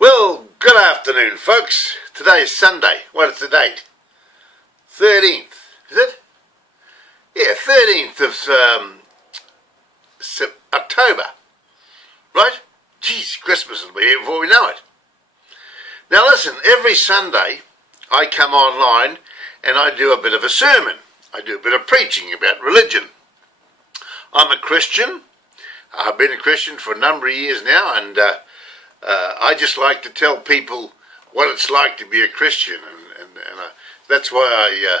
Well, good afternoon, folks. Today is Sunday. What is the date? 13th, is it? Yeah, 13th of October. Right? Geez, Christmas will be here before we know it. Now listen, every Sunday I come online and I do a bit of a sermon. I do a bit of preaching about religion. I'm a Christian. I've been a Christian for a number of years now, and I just like to tell people what it's like to be a Christian, and that's why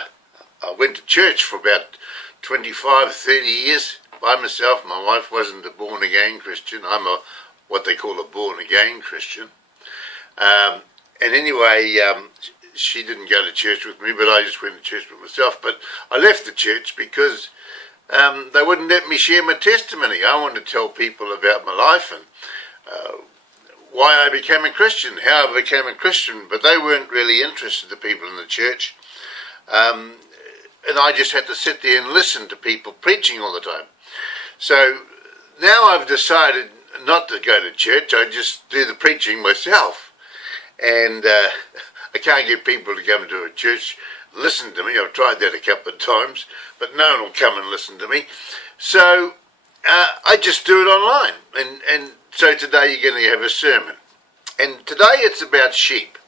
I went to church for about 25, 30 years by myself. My wife wasn't a born-again Christian. I'm what they call a born-again Christian. And anyway, she didn't go to church with me, but I just went to church with myself. But I left the church because they wouldn't let me share my testimony. I wanted to tell people about my life and why I became a Christian, how I became a Christian, but they weren't really interested, the people in the church. And I just had to sit there and listen to people preaching all the time. So now I've decided not to go to church. I just do the preaching myself. And I can't get people to come to a church and listen to me. I've tried that a couple of times, but no one will come and listen to me. So I just do it online. And so today you're going to have a sermon. And today it's about sheep.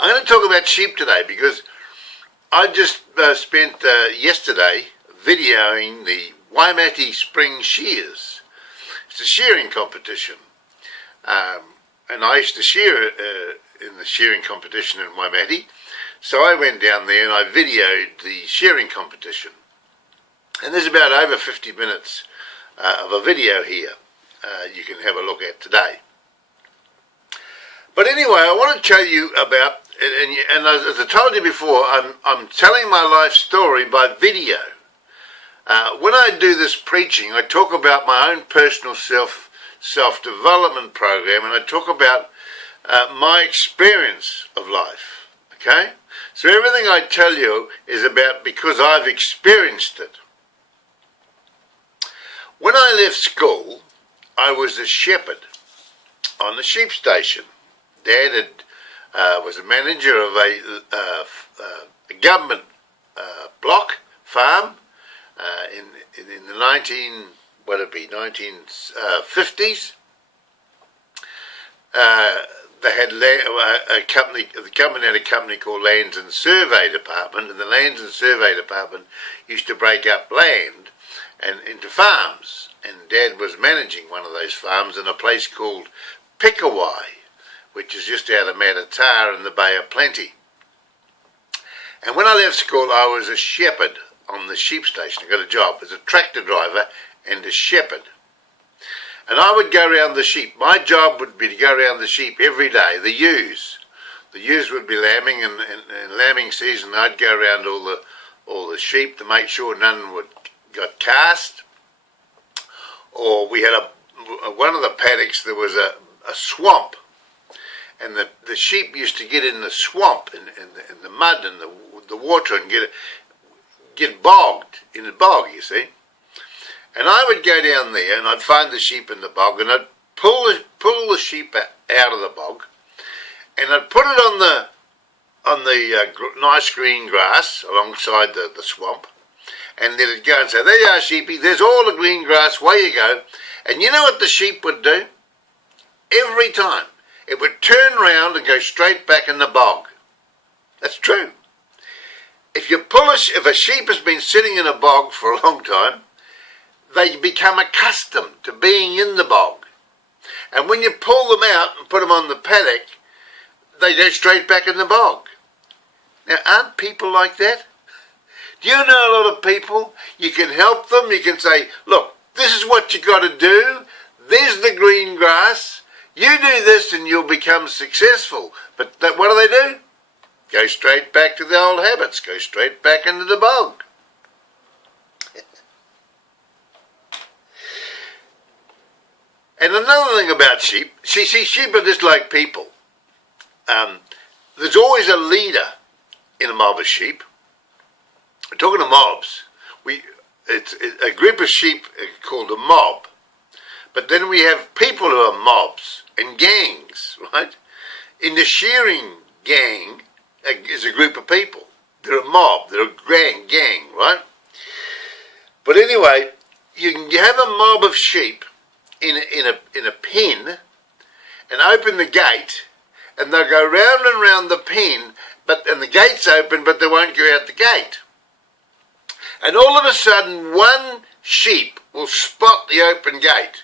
I'm going to talk about sheep today because I just spent yesterday videoing the Waimate Spring Shears. It's a shearing competition. And I used to shear in the shearing competition in Waimate. So I went down there and I videoed the shearing competition. And there's about over 50 minutes of a video here you can have a look at today. But anyway, I want to tell you about, and as I told you before, I'm telling my life story by video. When I do this preaching, I talk about my own personal self-development program, and I talk about my experience of life. Okay? So everything I tell you is about because I've experienced it. When I left school, I was a shepherd on the sheep station. Dad was a manager of a government block farm in the 1950s. They had a company. The company had a company called Lands and Survey Department, and the Lands and Survey Department used to break up land and into farms. And Dad was managing one of those farms in a place called Pickawai, which is just out of Matatar in the Bay of Plenty. And when I left school, I was a shepherd on the sheep station. I got a job as a tractor driver and a shepherd. And I would go around the sheep. My job would be to go around the sheep every day, the ewes. The ewes would be lambing, and in lambing season I'd go around all the sheep to make sure none got cast. Or we had one of the paddocks, there was a swamp. And the sheep used to get in the swamp, in the mud and the water, and get bogged in the bog, you see. And I would go down there and I'd find the sheep in the bog, and I'd pull the sheep out of the bog, and I'd put it on the nice green grass alongside the swamp, and then it'd go and say, "There you are, sheepy, there's all the green grass, away you go." And you know what the sheep would do? Every time, it would turn round and go straight back in the bog. That's true. If a sheep has been sitting in a bog for a long time, they become accustomed to being in the bog. And when you pull them out and put them on the paddock, they go straight back in the bog. Now, aren't people like that? Do you know a lot of people? You can help them. You can say, "Look, this is what you got to do. There's the green grass. You do this and you'll become successful." But what do? Go straight back to the old habits. Go straight back into the bog. And another thing about sheep, sheep are just like people. There's always a leader in a mob of sheep. We're talking to mobs. It's a group of sheep called a mob. But then we have people who are mobs and gangs, right? In the shearing gang is a group of people. They're a mob, they're a gang, right? But anyway, you can have a mob of sheep in a pen and open the gate, and they'll go round and round the pen, and the gate's open, but they won't go out the gate. And all of a sudden, one sheep will spot the open gate,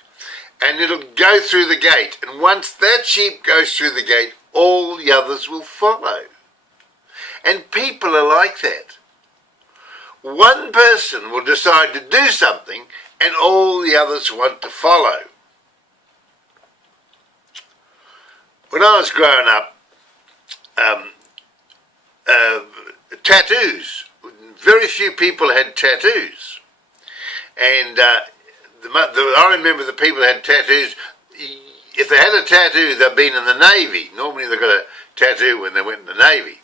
and it'll go through the gate. And once that sheep goes through the gate, all the others will follow. And people are like that. One person will decide to do something, and all the others want to follow. When I was growing up, tattoos. Very few people had tattoos. And I remember the people that had tattoos, if they had a tattoo, they'd been in the Navy. Normally they got a tattoo when they went in the Navy.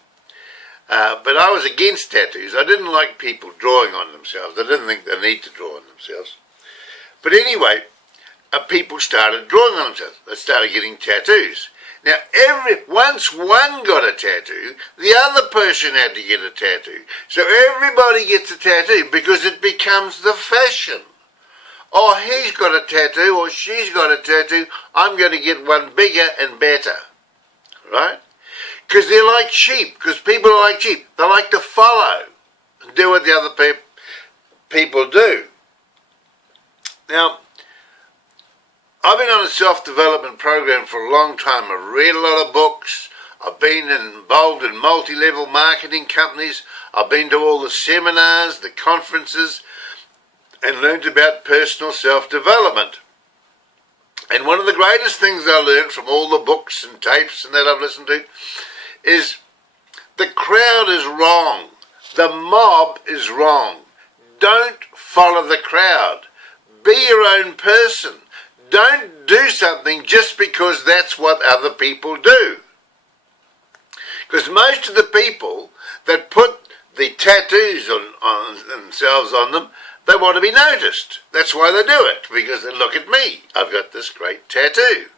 But I was against tattoos. I didn't like people drawing on themselves. I didn't think they need to draw on themselves. But anyway, people started drawing on themselves. They started getting tattoos. Now, once one got a tattoo, the other person had to get a tattoo. So everybody gets a tattoo because it becomes the fashion. Oh, he's got a tattoo or she's got a tattoo. I'm going to get one bigger and better. Right? Because they're like sheep. Because people are like sheep. They like to follow and do what the other people do. Now, I've been on a self-development program for a long time. I've read a lot of books. I've been involved in multi-level marketing companies. I've been to all the seminars, the conferences, and learned about personal self-development. And one of the greatest things I learned from all the books and tapes and that I've listened to is the crowd is wrong. The mob is wrong. Don't follow the crowd. Be your own person. Don't do something just because that's what other people do. Because most of the people that put the tattoos on themselves on them, they want to be noticed. That's why they do it, because they look at me. I've got this great tattoo.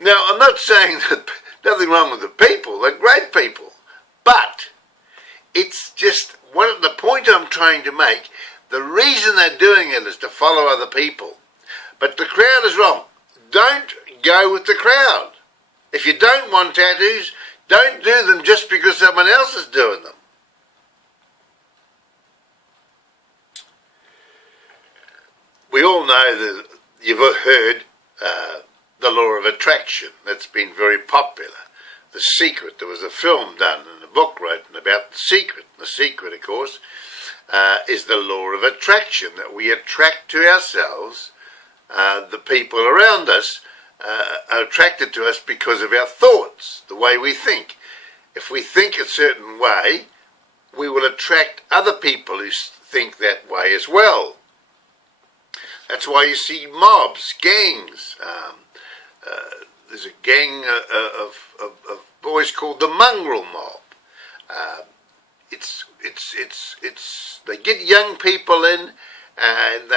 Now, I'm not saying that nothing wrong with the people. They're great people. But it's just the point I'm trying to make. The reason they're doing it is to follow other people. But the crowd is wrong. Don't go with the crowd. If you don't want tattoos, don't do them just because someone else is doing them. We all know that you've heard the law of attraction. That's been very popular. The Secret. There was a film done and a book written about The Secret. The Secret, of course, is the law of attraction, that we attract to ourselves the people around us are attracted to us because of our thoughts, the way we think. If we think a certain way, we will attract other people who think that way as well. That's why you see mobs, gangs. There's a gang of boys called the mongrel mob. They get young people in, and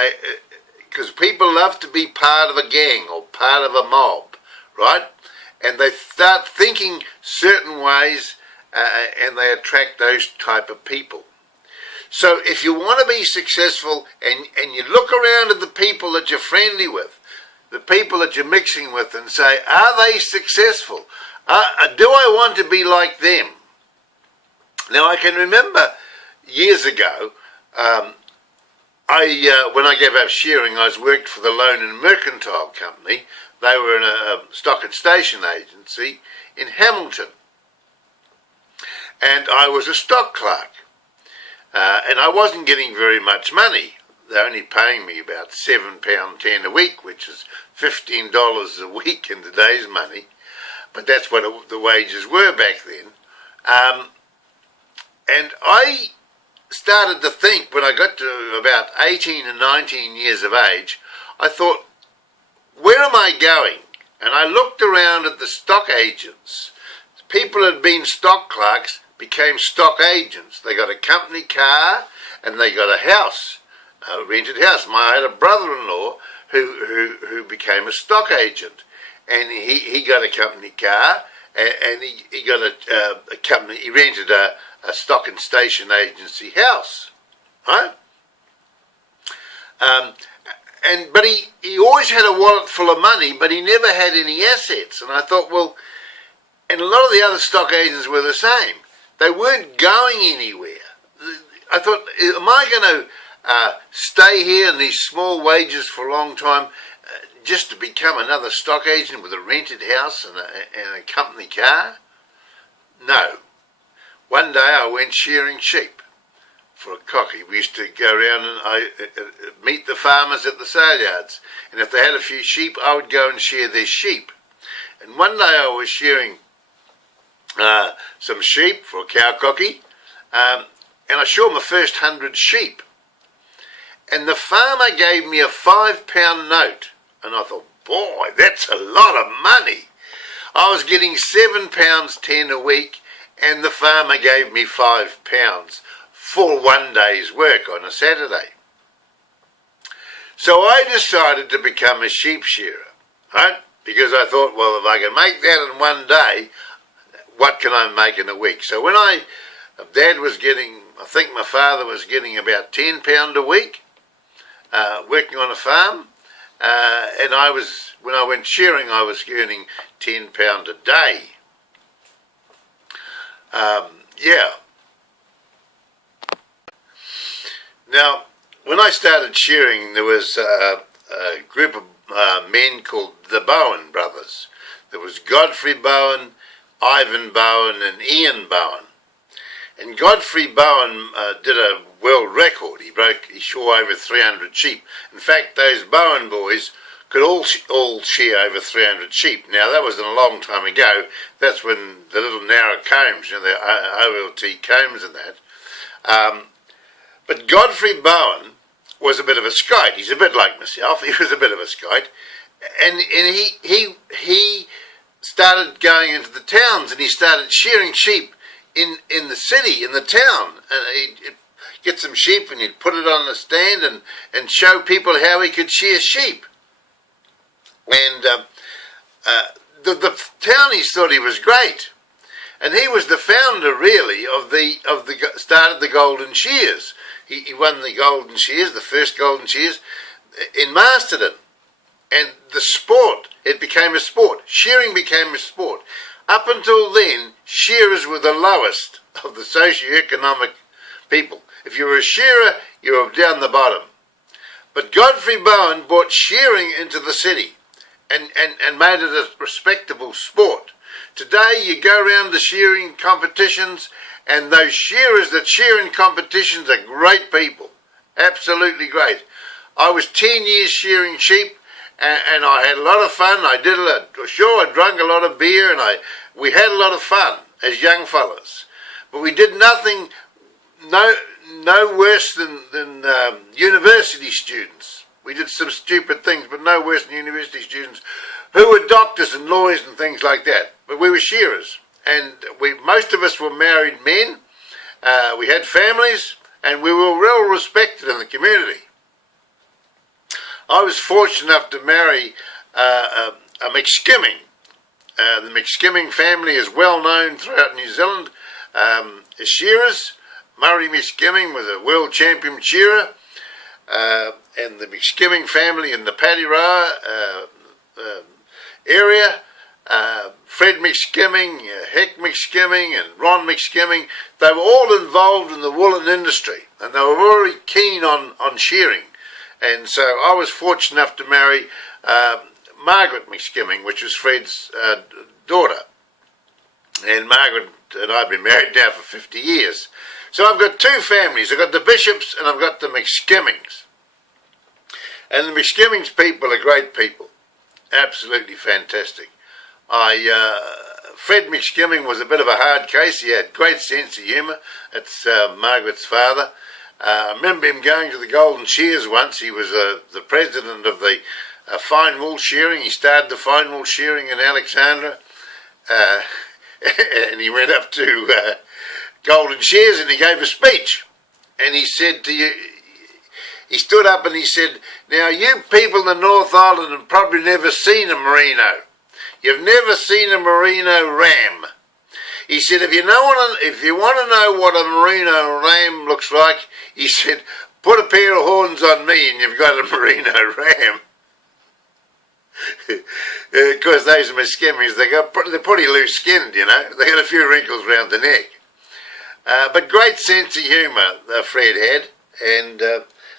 because people love to be part of a gang or part of a mob, right? And they start thinking certain ways, and they attract those type of people. So if you want to be successful, and you look around at the people that you're friendly with, the people that you're mixing with, and say, are they successful? Do I want to be like them? Now, I can remember years ago, when I gave up shearing, I worked for the Loan and Mercantile Company. They were in a stock and station agency in Hamilton. And I was a stock clerk. And I wasn't getting very much money. They're only paying me about £7.10 a week, which is $15 a week in today's money. But that's what the wages were back then. And I started to think, when I got to about 18 and 19 years of age, I thought, where am I going? And I looked around at the stock agents. People had been stock clerks became stock agents. They got a company car and they got a house, a rented house. I had a brother-in-law who became a stock agent, and he got a company car, and he got a company. He rented a stock and station agency house, right? But he always had a wallet full of money, but he never had any assets. And I thought, well, and a lot of the other stock agents were the same. They weren't going anywhere. I thought, am I going to stay here in these small wages for a long time just to become another stock agent with a rented house and a company car? No. One day I went shearing sheep for a cocky. We used to go around and meet the farmers at the sale yards, and if they had a few sheep, I would go and shear their sheep. And one day I was shearing some sheep for a cow cocky, and I shore my first 100 sheep. And the farmer gave me a £5 note, and I thought, boy, that's a lot of money. I was getting £7.10 a week, and the farmer gave me £5 for one day's work on a Saturday. So I decided to become a sheep shearer, right? Because I thought, well, if I can make that in one day, what can I make in a week? So when Dad was getting, I think my father was getting about £10 a week, working on a farm, and when I went shearing, I was earning £10 a day. Yeah. Now, when I started shearing, there was a group of men called the Bowen brothers. There was Godfrey Bowen, Ivan Bowen, and Ian Bowen. And Godfrey Bowen did a world record. He shore over 300 sheep. In fact, those Bowen boys could all shear over 300 sheep. Now, that was a long time ago. That's when the little narrow combs, the OLT combs and that. But Godfrey Bowen was a bit of a skite. He's a bit like myself. He was a bit of a skite. And he started going into the towns, and he started shearing sheep in the city, in the town. And he'd get some sheep, and he'd put it on the stand and show people how he could shear sheep. And the townies thought he was great. And he was the founder, really, started the Golden Shears. He won the Golden Shears, the first Golden Shears, in Masterton. And the sport, it became a sport. Shearing became a sport. Up until then, shearers were the lowest of the socio-economic people. If you were a shearer, you were down the bottom. But Godfrey Bowen brought shearing into the city and made it a respectable sport. Today, you go around the shearing competitions, and those shearers that shear in competitions are great people. Absolutely great. I was 10 years shearing sheep, and I had a lot of fun. I drank a lot of beer, and we had a lot of fun as young fellas. But we did nothing, no worse than university students. We did some stupid things, but no worse than university students who were doctors and lawyers and things like that. But we were shearers, and most of us were married men. We had families, and we were well respected in the community. I was fortunate enough to marry a McSkimming. The McSkimming family is well known throughout New Zealand as shearers. Murray McSkimming was a world champion shearer, and the McSkimming family in the Paddyroa area, Fred McSkimming, Heck McSkimming, and Ron McSkimming, they were all involved in the woolen industry, and they were very keen on shearing. And so I was fortunate enough to marry Margaret McSkimming, which was Fred's daughter. And Margaret and I have been married now for 50 years. So I've got two families. I've got the Bishops and I've got the McSkimmings. And the McSkimmings people are great people. Absolutely fantastic. Fred McSkimming was a bit of a hard case. He had great sense of humour. That's Margaret's father. I remember him going to the Golden Shears once. He was the president of the fine wool shearing. He started the fine wool shearing in Alexandra. And he went up to Golden Shears and he gave a speech. And he said to you, He stood up and he said, now you people in the North Island have probably never seen a merino. You've never seen a merino ram. He said, if you want to know what a merino ram looks like, he said, put a pair of horns on me and you've got a merino ram. Of course, those Muskemmies, they're pretty loose-skinned, you know. They got a few wrinkles round the neck. But great sense of humour Fred had, and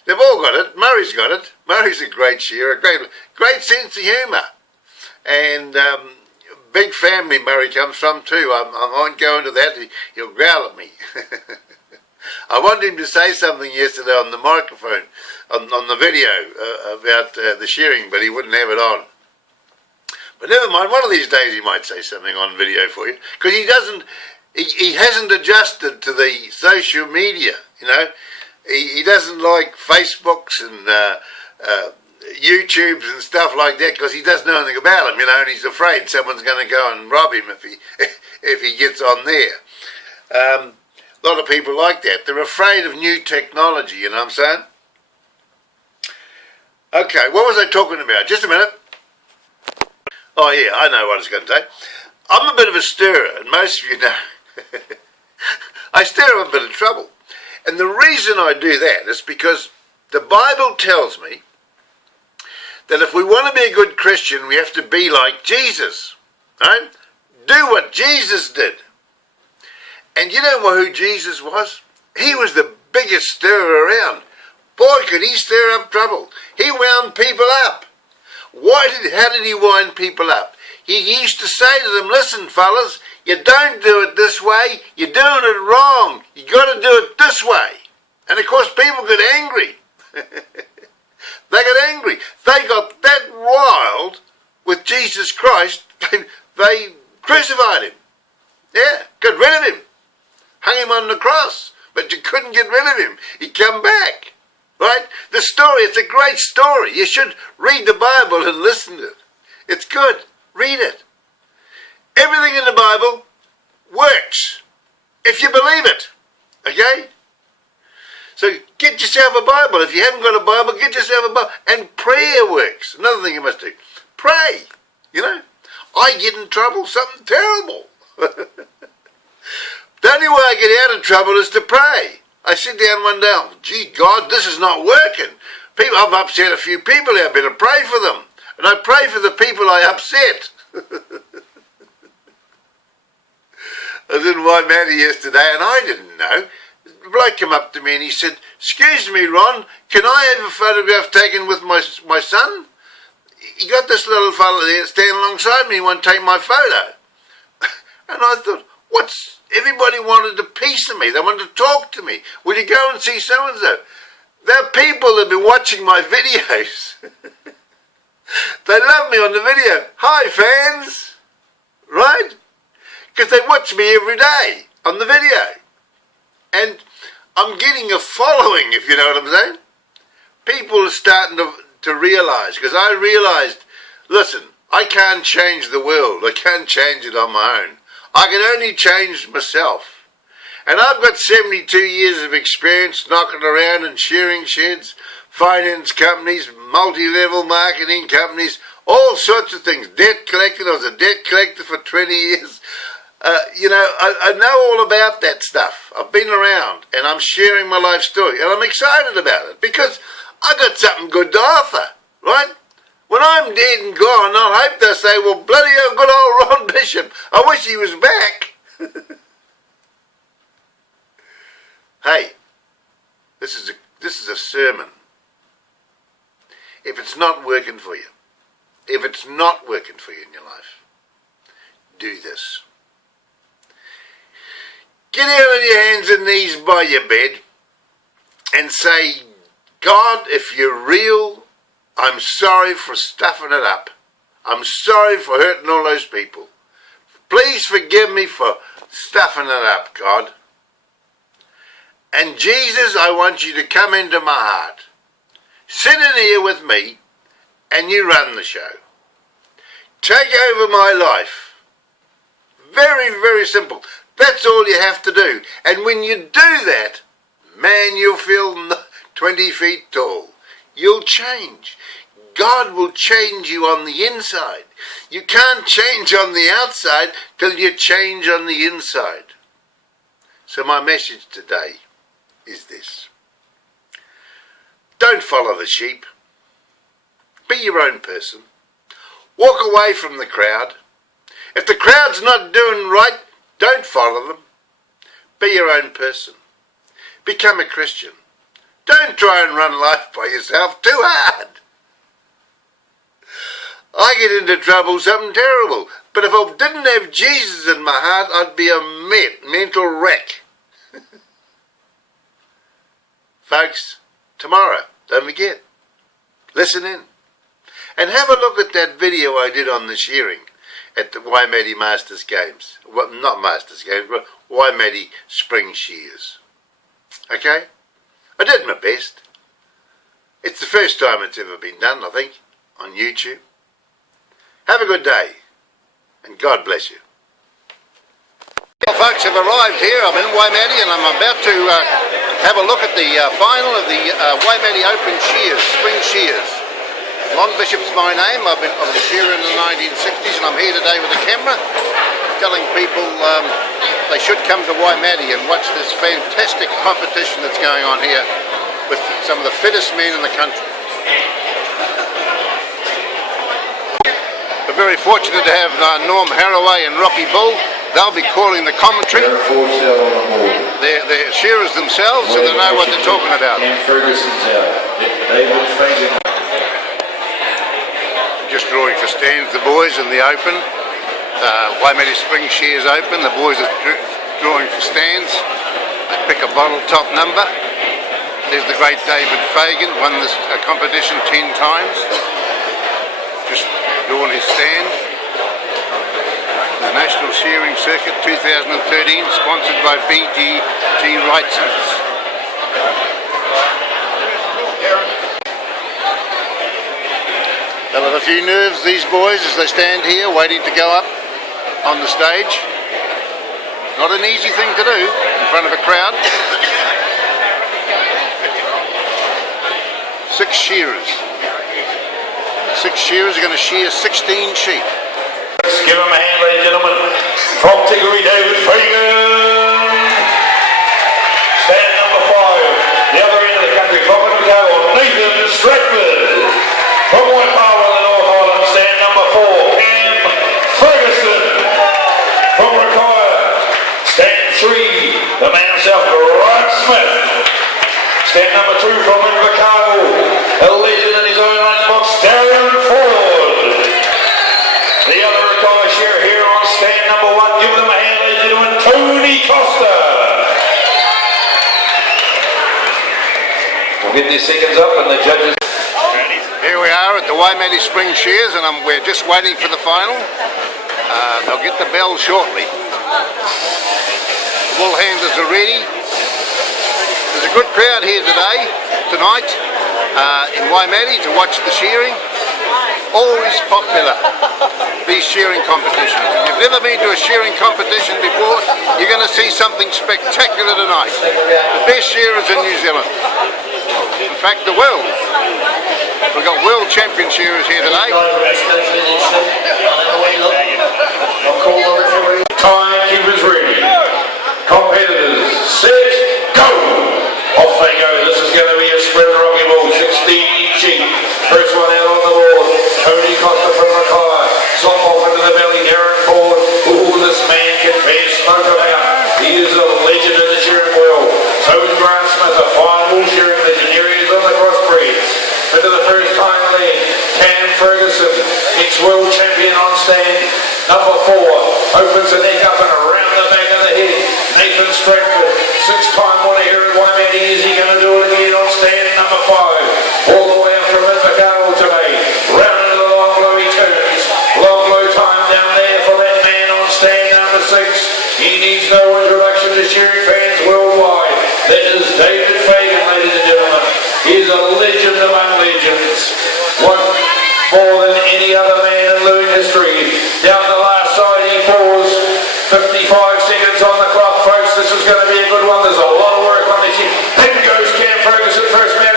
they've all got it. Murray's got it. Murray's a great shearer, great sense of humour. And big family Murray comes from too. I won't go into that. He'll growl at me. I wanted him to say something yesterday on the microphone, on the video about the shearing, but he wouldn't have it on. But never mind, one of these days he might say something on video for you, because he hasn't adjusted to the social media, you know. He doesn't like Facebooks and YouTubes and stuff like that, because he doesn't know anything about them, you know, and he's afraid someone's going to go and rob him if he gets on there. A lot of people like that. They're afraid of new technology, you know what I'm saying? Okay, what was I talking about? Just a minute. Oh yeah, I know what I was going to say. I'm a bit of a stirrer, and most of you know. I stir up a bit of trouble. And the reason I do that is because the Bible tells me that if we want to be a good Christian, we have to be like Jesus. Right? Do what Jesus did. And you know who Jesus was? He was the biggest stirrer around. Boy, could he stir up trouble. He wound people up. How did he wind people up? He used to say to them, listen, fellas, you don't do it this way. You're doing it wrong. You got to do it this way. And of course, people get angry. They got angry. They got that wild with Jesus Christ. They crucified him. Yeah, got rid of him. Hung him on the cross. But you couldn't get rid of him. He come back. Right? The story, it's a great story. You should read the Bible and listen to it. It's good. Read it. Everything in the Bible works if you believe it. Okay? So get yourself a Bible. If you haven't got a Bible, get yourself a Bible. And prayer works. Another thing you must do. Pray. You know? I get in trouble, something terrible. The only way I get out of trouble is to pray. I sit down one day, oh, gee, God, this is not working. I've upset a few people here, I better pray for them. And I pray for the people I upset. I was in Waimate yesterday and I didn't know. The bloke came up to me and he said, excuse me, Ron, can I have a photograph taken with my son? He got this little fella there standing alongside me, he wanted to take my photo. And I thought, everybody wanted a piece of me. They wanted to talk to me. Will you go and see so-and-so? There are people that have been watching my videos. They love me on the video. Hi, fans. Right? Because they watch me every day on the video. And I'm getting a following, if you know what I'm saying. People are starting to realise. Because I realised, listen, I can't change the world. I can't change it on my own. I can only change myself. And I've got 72 years of experience knocking around in shearing sheds, finance companies, multi-level marketing companies, all sorts of things. Debt collecting. I was a debt collector for 20 years. You know, I know all about that stuff. I've been around and I'm sharing my life story. And I'm excited about it because I got something good to offer, right? When I'm dead and gone, I'll hope they'll say, well, bloody hell, good old Ron Bishop. I wish he was back. Hey, this is a sermon. If it's not working for you, in your life, do this. Get out on your hands and knees by your bed and say, God, if you're real, I'm sorry for stuffing it up. I'm sorry for hurting all those people. Please forgive me for stuffing it up, God. And Jesus, I want you to come into my heart. Sit in here with me and you run the show. Take over my life. Very, very simple. That's all you have to do. And when you do that, man, you'll feel 20 feet tall. You'll change. God will change you on the inside. You can't change on the outside till you change on the inside. So my message today is this. Don't follow the sheep. Be your own person. Walk away from the crowd. If the crowd's not doing right, don't follow them. Be your own person. Become a Christian. Don't try and run life by yourself. Too hard. I get into trouble, something terrible. But if I didn't have Jesus in my heart, I'd be a mental wreck. Folks, tomorrow, don't forget, listen in. And have a look at that video I did on the shearing at the Waimate Masters Games. Well, not Masters Games, but Waimate Spring Shears. Okay? I did my best. It's the first time it's ever been done, I think, on YouTube. Have a good day, and God bless you. Well, folks, have arrived here. I'm in Waimate, and I'm about to have a look at the final of the Waimate Open Shears, Spring Shears. Lon Bishop's my name. I've been a shearer in the 1960s, and I'm here today with a camera telling people they should come to Waimate and watch this fantastic competition that's going on here with some of the fittest men in the country. We're very fortunate to have Norm Haraway and Rocky Bull. They'll be calling the commentary. They're shearers themselves, so they know what they're talking about. Just drawing for stands, the boys in the Open. Waimate Spring Shears Open. The boys are drawing for stands. They pick a bottle top number. There's the great David Fagan, won this competition 10 times. Just drawing his stand. The National Shearing Circuit 2013, sponsored by BGG Wrightsons. They'll have a few nerves, these boys, as they stand here waiting to go up on the stage. Not an easy thing to do in front of a crowd. 6 shearers. 6 shearers are going to shear 16 sheep. Let's give them a hand, ladies and gentlemen. From TeKuiti, David Fagan. Stand number 5. The other end of the country, from Kenzie Nathan Stratford. From Waimate, the North Island, stand number 4. Cam Ferguson. From Rakaya, stand 3. The man himself, Rod Smith. Stand number 2 from Invercargill, a legend in his own lunchbox, Darren Ford. The other Rakaya shearer here on stand number 1. Give them a hand, ladies and gentlemen, Tony Costa. We'll get these seconds up and the judges. Here we are at the Waimate Spring Shears, and we're just waiting for the final. They'll get the bell shortly. The bull handlers are ready. There's a good crowd here tonight in Waimate to watch the shearing. Always popular, these shearing competitions. If you've never been to a shearing competition before, you're going to see something spectacular tonight. The best shearers in New Zealand. In fact, the world. We've got world champion shearers here today. Timekeepers ready. Competitors set, go! Off they go. This is going to be a sprint Rocky Bull, 16 sheep. First one out on the board. Tony Costa from Rakaya. Soft off into the belly, Darren Ford. Ooh, this man can bear smoke about. He is a legend in the shearing world. So is Grant Smith, a fine bull shearing legend. Here he is on the crossbreeds. Into the first time lead, Cam Ferguson, ex-world champion on stand. Number 4, opens the neck up and around the back of the head. Nathan Stratford, 6-time winner here at Waimate. Is he going to do it again on stand? Number 5, all the way up from Invercargill today. Round into the long low he turns. Long low time down there for that man on stand number 6. He needs no introduction to shearing fans worldwide. That is David Fagan, ladies and gentlemen. He is a legend among legends. One more than any other man in loon history. Down the last side he falls. 55 seconds on the clock, folks. This is going to be a good one. There's a lot of work on this. Then goes Cam Ferguson, first man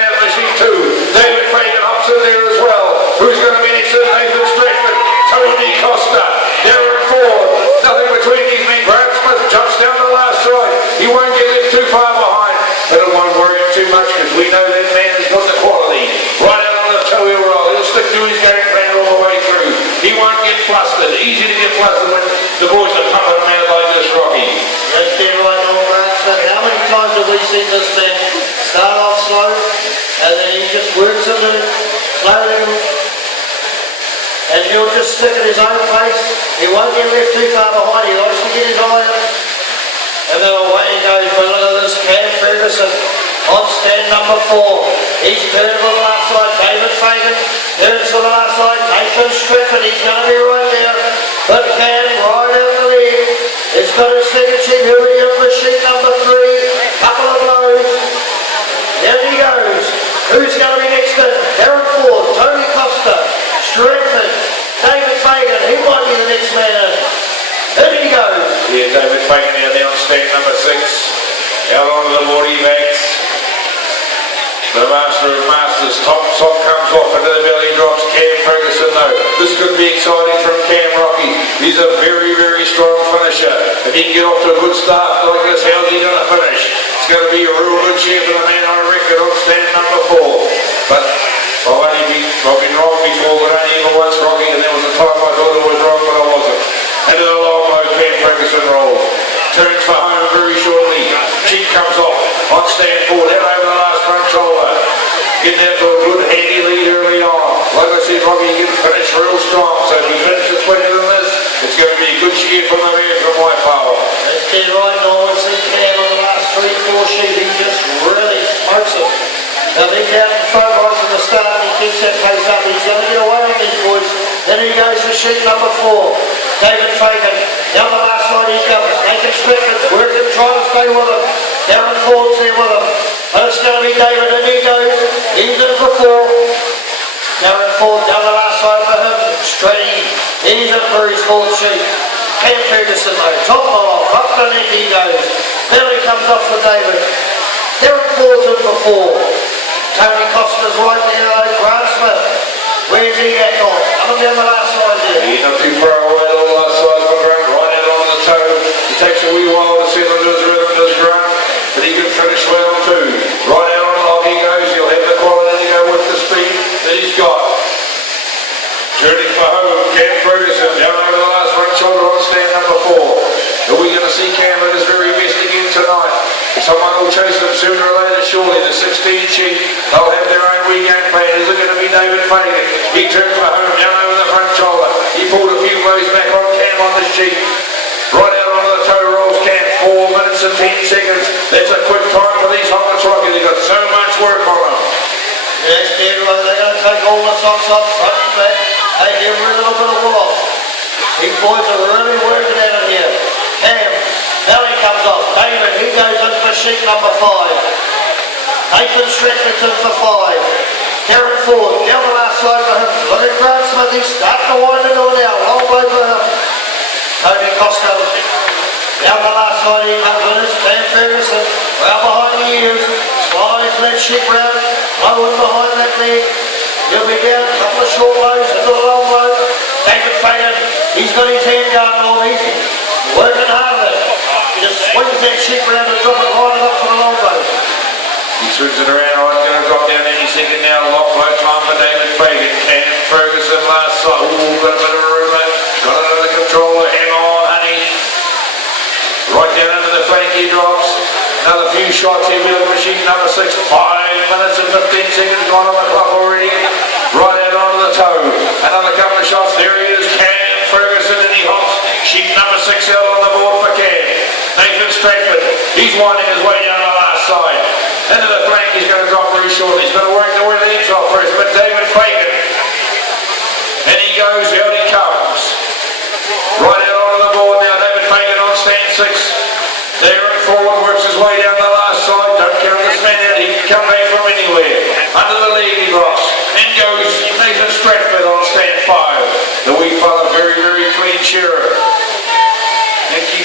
flustered, easy to get flustered when the boys are pumping them out like this, Rocky. That's been right on, but how many times have we seen this man start off slow and then he just works into it slowly and he'll just stick at his own pace. He won't get left too far behind. He likes to get his eye up. And then away he goes. But look at this, Cam Ferguson on stand number 4. He's turned to the last side. David Fagan turns to the last side. Nathan Strickland, he's going to be right there. But Cam right out the lead. It's got his second sheet. Here he is with sheet number 3. Couple of blows. There he goes. Who's going to be next in? Darren Ford, Tony Costa, Stratford, David Fagan. He might be the next man in. There he goes. Yeah, David Fagan now on stand number 6. Out onto the water backs. The master of masters, top comes off into the belly drops. Cam Ferguson though. This could be exciting from Cam Rocky. He's a very, very strong finisher. If he can get off to a good start like this, how's he going to finish? It's going to be a real good share for the man on record on stand number 4. But I've been wrong before, but only ever once, Rocky, and there was a time I thought I was wrong, but I wasn't. Into the long low, Cam Ferguson rolls. Turns for home very shortly. Cheek comes off on stand 4, head over the last front shoulder. Getting out to a good handy lead early on. Like I said, Rocky, you can finish real strong, so if he finishes quicker than this, it's going to be a good share from the man from Waipawa. That's been right, Normanson. Cam on the last 3-4 sheet, he just really smokes it. Now he's out in front right from the start and he keeps that pace up. He's going to get away with these boys. Then he goes for sheet number 4. David Fagan. Down the last side he comes. Nathan Strickland's working, trying to stay with him. Darren Ford's there with him. But it's going to be David and he goes. He's in for 4. Darren Ford down the last side for him. Straight. He's in for his 4th sheet. Cam Ferguson though. Top off. Up the neck he goes. Then he comes off for David. Darren Ford's in for 4. Tony Costa's right there though. Grant Smith. Where's he at now? Coming down the last side there. He's not too far away on the last side for Grant. Right out on the toe. It takes a wee while to settle into his rhythm, does Grant. But he can finish well too. Right out on the lock he goes. He'll have the quality to go with the speed that he's got. Turning for home, Cam Ferguson down over the last front shoulder on stand number 4. Are we going to see Cam at his very best again tonight? Someone will chase them sooner or later, surely. The 16 sheet, they'll have their own wee game plan. Is it going to be David Fagan? He turns for home down over the front shoulder. He pulled a few blows back on Cam on this sheet. Right out onto the toe rolls Cam. 4 minutes and 10 seconds. That's a quick time for these Hobbits Rocky. They've got so much work on them. Yes, dear, they're going to take all the socks off front and back. Take every little bit of wool off. These boys are really working at it here. Cam, belly comes off. David, he goes in for sheet number 5. Nathan Strickland's in for 5. Darren Ford, down the last side for him. Look at Grant Smith, he's starting to wind it all now. Long way for him. Tony Costa, down the last side he comes in. It's Cam Ferguson, right behind the ears. Slides that sheep round, low in behind that leg. He'll be down a couple of short lows, into a long low. David Fagan, he's got his hand going on, he's working hard at it. Just swings that sheep round and drop it right up for the long low. He swings it around, right, going to drop down any second now. Long low time for David Fagan. Cam Ferguson last side. Ooh, got a bit of a room there. Got it under control. Hang on, honey. Right down into the flank he drops. Another few shots here with the machine number 6. 5 minutes and 15 seconds gone on the clock already. Right out onto the toe. Another couple of shots. There he is, Cam Ferguson, and he hops. Sheet number 6 out on the board for Cam. Nathan Stratford, he's winding his way down the last side. Into the flank, he's going to drop very shortly. He's going to work the way the legs off first, but David Fagan. And he goes, out he comes. Right out onto the board now, David Fagan on stand 6. Darren Ford works his way down the last side. Don't count this man out, he can come back from anywhere. Under the lead he drops. In goes Nathan Stratford on stand 5. The wee fella, very, very clean shearer.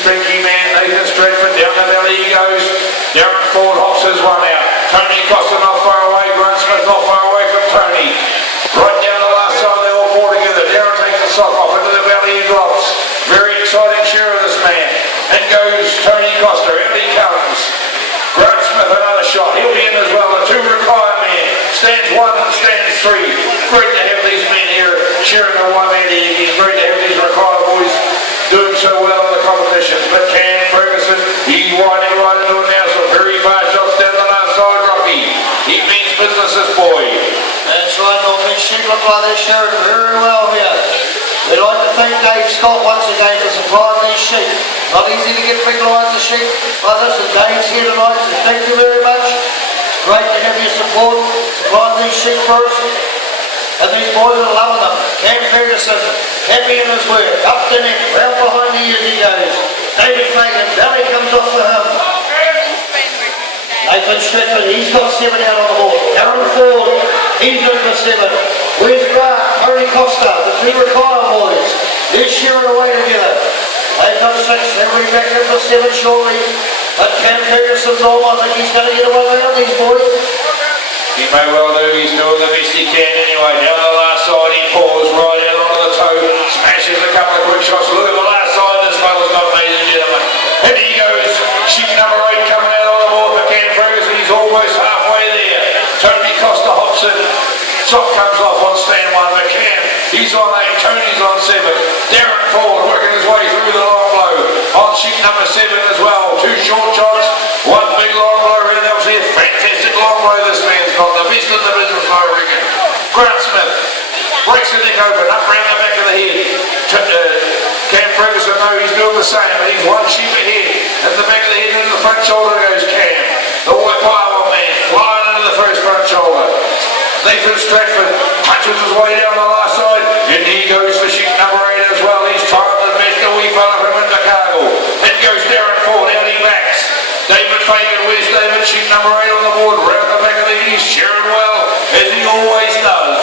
Pinky man, Nathan Stratford, down the belly he goes. Darren Ford hops his one out. Tony Costa not far away, Grant Smith not far away from Tony. Right down the last side, they all pour together. Darren takes the sock off, into the belly he drops. Very exciting share of this man. In goes Tony Costa, out he comes. Grant Smith, another shot, he'll be in as well. The 2 retired men, stands 1 and stands 3. Great to have these men here sharing the Waimate. It's great to have these retired looks like they're shearing very well here. We'd like to thank Dave Scott once again for supplying these sheep. Not easy to get big lines of sheep like this, and Dave's here tonight, so thank you very much. It's great to have your support, supplying these sheep for us. And these boys are loving them. Cam Ferguson, happy in his work, up the neck, round behind the ears he goes. David Fagan, belly comes off for him. Nathan Stratford, he's got 7 out on the board. Darren Ford, he's in for 7. Where's Grant, Tony Costa, the 2 retired boys. They're shearing away together. They've got 6, they'll be back in for 7 shortly. But Cam Ferguson's on, I think he's going to get away around these boys. He may well do, he's doing the best he can anyway. Down the last side, he falls right out onto the toe, smashes a couple of quick shots. Look at the last side, this battle's got, ladies and gentlemen. And he goes, sheep number 8 coming out on the board for Cam Ferguson. He's almost halfway there. Tony Costa hops in. Top comes off on stand 1 for Cam. He's on 8, Tony's on 7. Darren Ford working his way through the long blow. On sheep number 7 as well. 2 short shots, 1 big long blow. And that was a fantastic long blow this man's got. The best in the business, I reckon. Grant Smith breaks the neck open, up round the back of the head. Cam Ferguson, no, he's doing the same, but he's 1 sheep ahead. At the back of the head, into the front shoulder goes Cam. The white pile man flying into the first front shoulder. Nathan Stratford punches his way down the last side, and he goes for sheep number 8 as well. He's trying the best, a wee fella from Invercargill. In goes Darren Ford, out he backs. David Fagan, where's David? Sheep number 8 on the board, round the back of the head. He's shearing well, as he always does.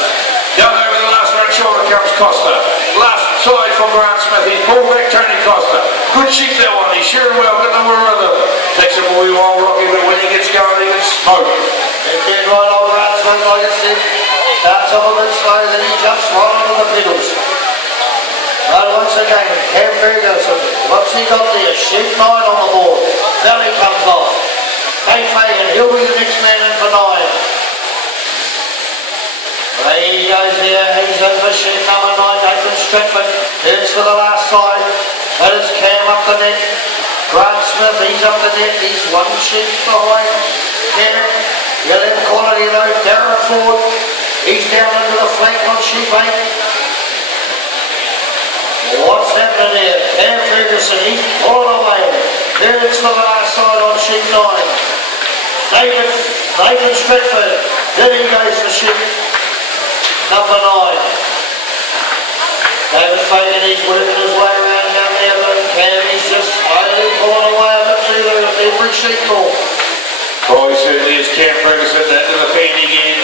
Down over the last front shoulder comes Costa. Last side from Grant Smith, he's pulled back Tony Costa. Good sheep that one, he's shearing well, got nowhere other. Takes him a wee while rocky, but when he gets going, he can smoke. And then right on Grant Smith, like I said, starts off a bit slow, then he jumps right into the pedals. Right, once again, Cam Ferguson, what's he got there? Sheep 9 on the board. Belly comes off. Dave Fagan, he'll be the next man in for 9. There he goes there, he's in for sheep number 9, Nathan Stratford. Turns for the last side. That is Cam up the neck. Grant Smith, he's up the neck. He's 1 sheep behind Cam. You'll have quality though. Darren Ford, he's down into the flank on sheep 8. What's happening there? Cam Ferguson, he's pulling away. Turns for the last side on sheep 9. Nathan Stratford, then he goes for sheep number 9. David Fagan, he's working his way around down there, but Cam, he's just slowly pulling away a bit through every sheep ball. Oh, he certainly is. Cam Ferguson into the pen again.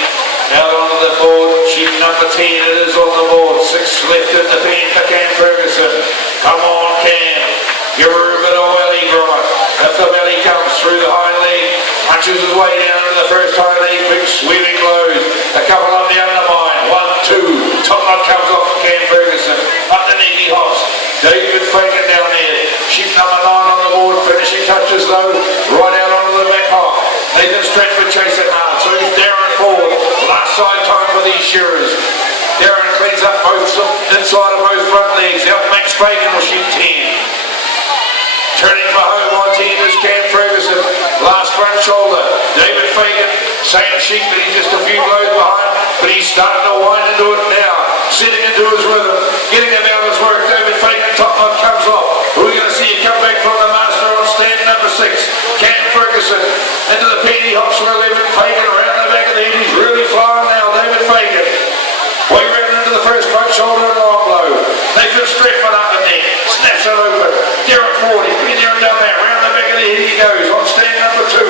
Out onto the board, sheep number 10 it is on the board. 6 left in the pen for Cam Ferguson. Come on, Cam. Give her a bit of belly grommet. If the belly comes through the hind leg, punches his way down to the first hind leg, big sweeping blows. A couple up the undermine. 1, 2. Top knot comes off for Cam Ferguson. Up the neck he hops. David Fagan down there. Sheep number 9 on the board. Finishing touches though. Right out onto the back hop. Nathan Stratford chasing hard. So he's Darren Ford. Last side time for these shearers. Darren cleans up both inside of both front legs. Out Max Fagan with sheep 10. Turning for home on 10 is Cam Ferguson. Last front shoulder. David Fagan. Same sheep, but he's just a few blows behind. But he's starting to wind into it now. Setting into his rhythm. Getting about his work. David Fagan, top knot comes off. We're going to see a comeback from the master on stand number 6. Cam Ferguson. Into the pen, he hops for 11. Fagan around the back of the head. He's really flying now. David Fagan. Way round into the first front shoulder and long blow. Nathan Stratford up the neck. Snaps it open. Darren Ford, he's been there and done that. Round the back of the head he goes. On stand number 2.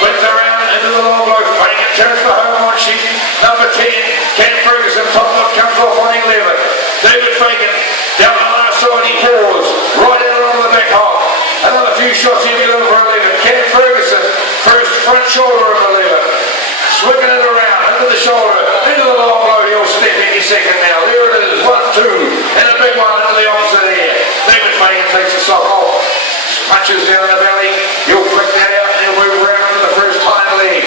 Spins around into the long blow. Fagan turns for home on sheep number 10. Cam Ferguson, top knot comes off on 11. David Fagan, down the last side he pours. Right out onto the back hop. Another few shots he'll get over 11. Cam Ferguson, first front shoulder of 11. Swinging it around, into the shoulder, into the long blow, he'll step any second now. There it is, 1, 2, and a big one into the opposite ear. David Fagan takes the sock off, punches down the belly, he'll flick that out and he'll move around into the first hind leg.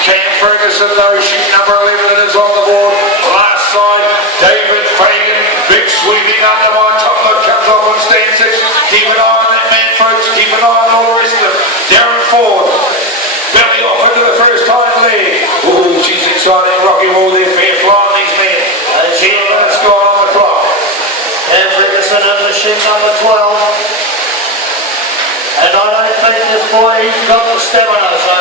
Cam Ferguson though, sheep number 11 it is on the board. Last side, David Fagan, big sweeping undermine, top knot comes off on stand 6. Keep an eye on that man folks, keep an eye on all the rest of them. Darren Ford, belly off into the first hind leg. Ooh, she's exciting, Rocky Wall there, fair flying these men. sheep number 12. And I don't think this boy, he's got the stamina, so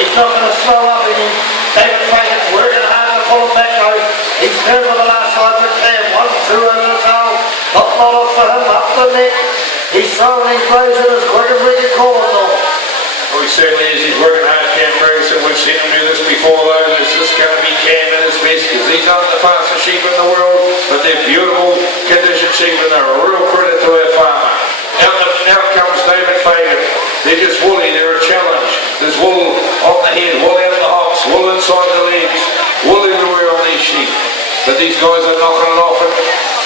he's not going to slow up any. David Fagan's working hard to pull him back though. He's turned with the last side with Cam. 1, 2 over the tail. Top knot off for him, up the neck. He's throwing these blows in as quick as we can call him though. Well, he certainly is. He's working hard, Cam Ferguson. We've seen him do this before though. Is this going to be Cam at his best? Because these aren't the fastest sheep in the world, but they're beautiful conditioned sheep and they're a real credit to our farmer. Out comes David Fagan. They're just woolly, they're a challenge. There's wool on the head, wool out the hocks, wool inside the legs, wool everywhere on these sheep. But these guys are knocking it off in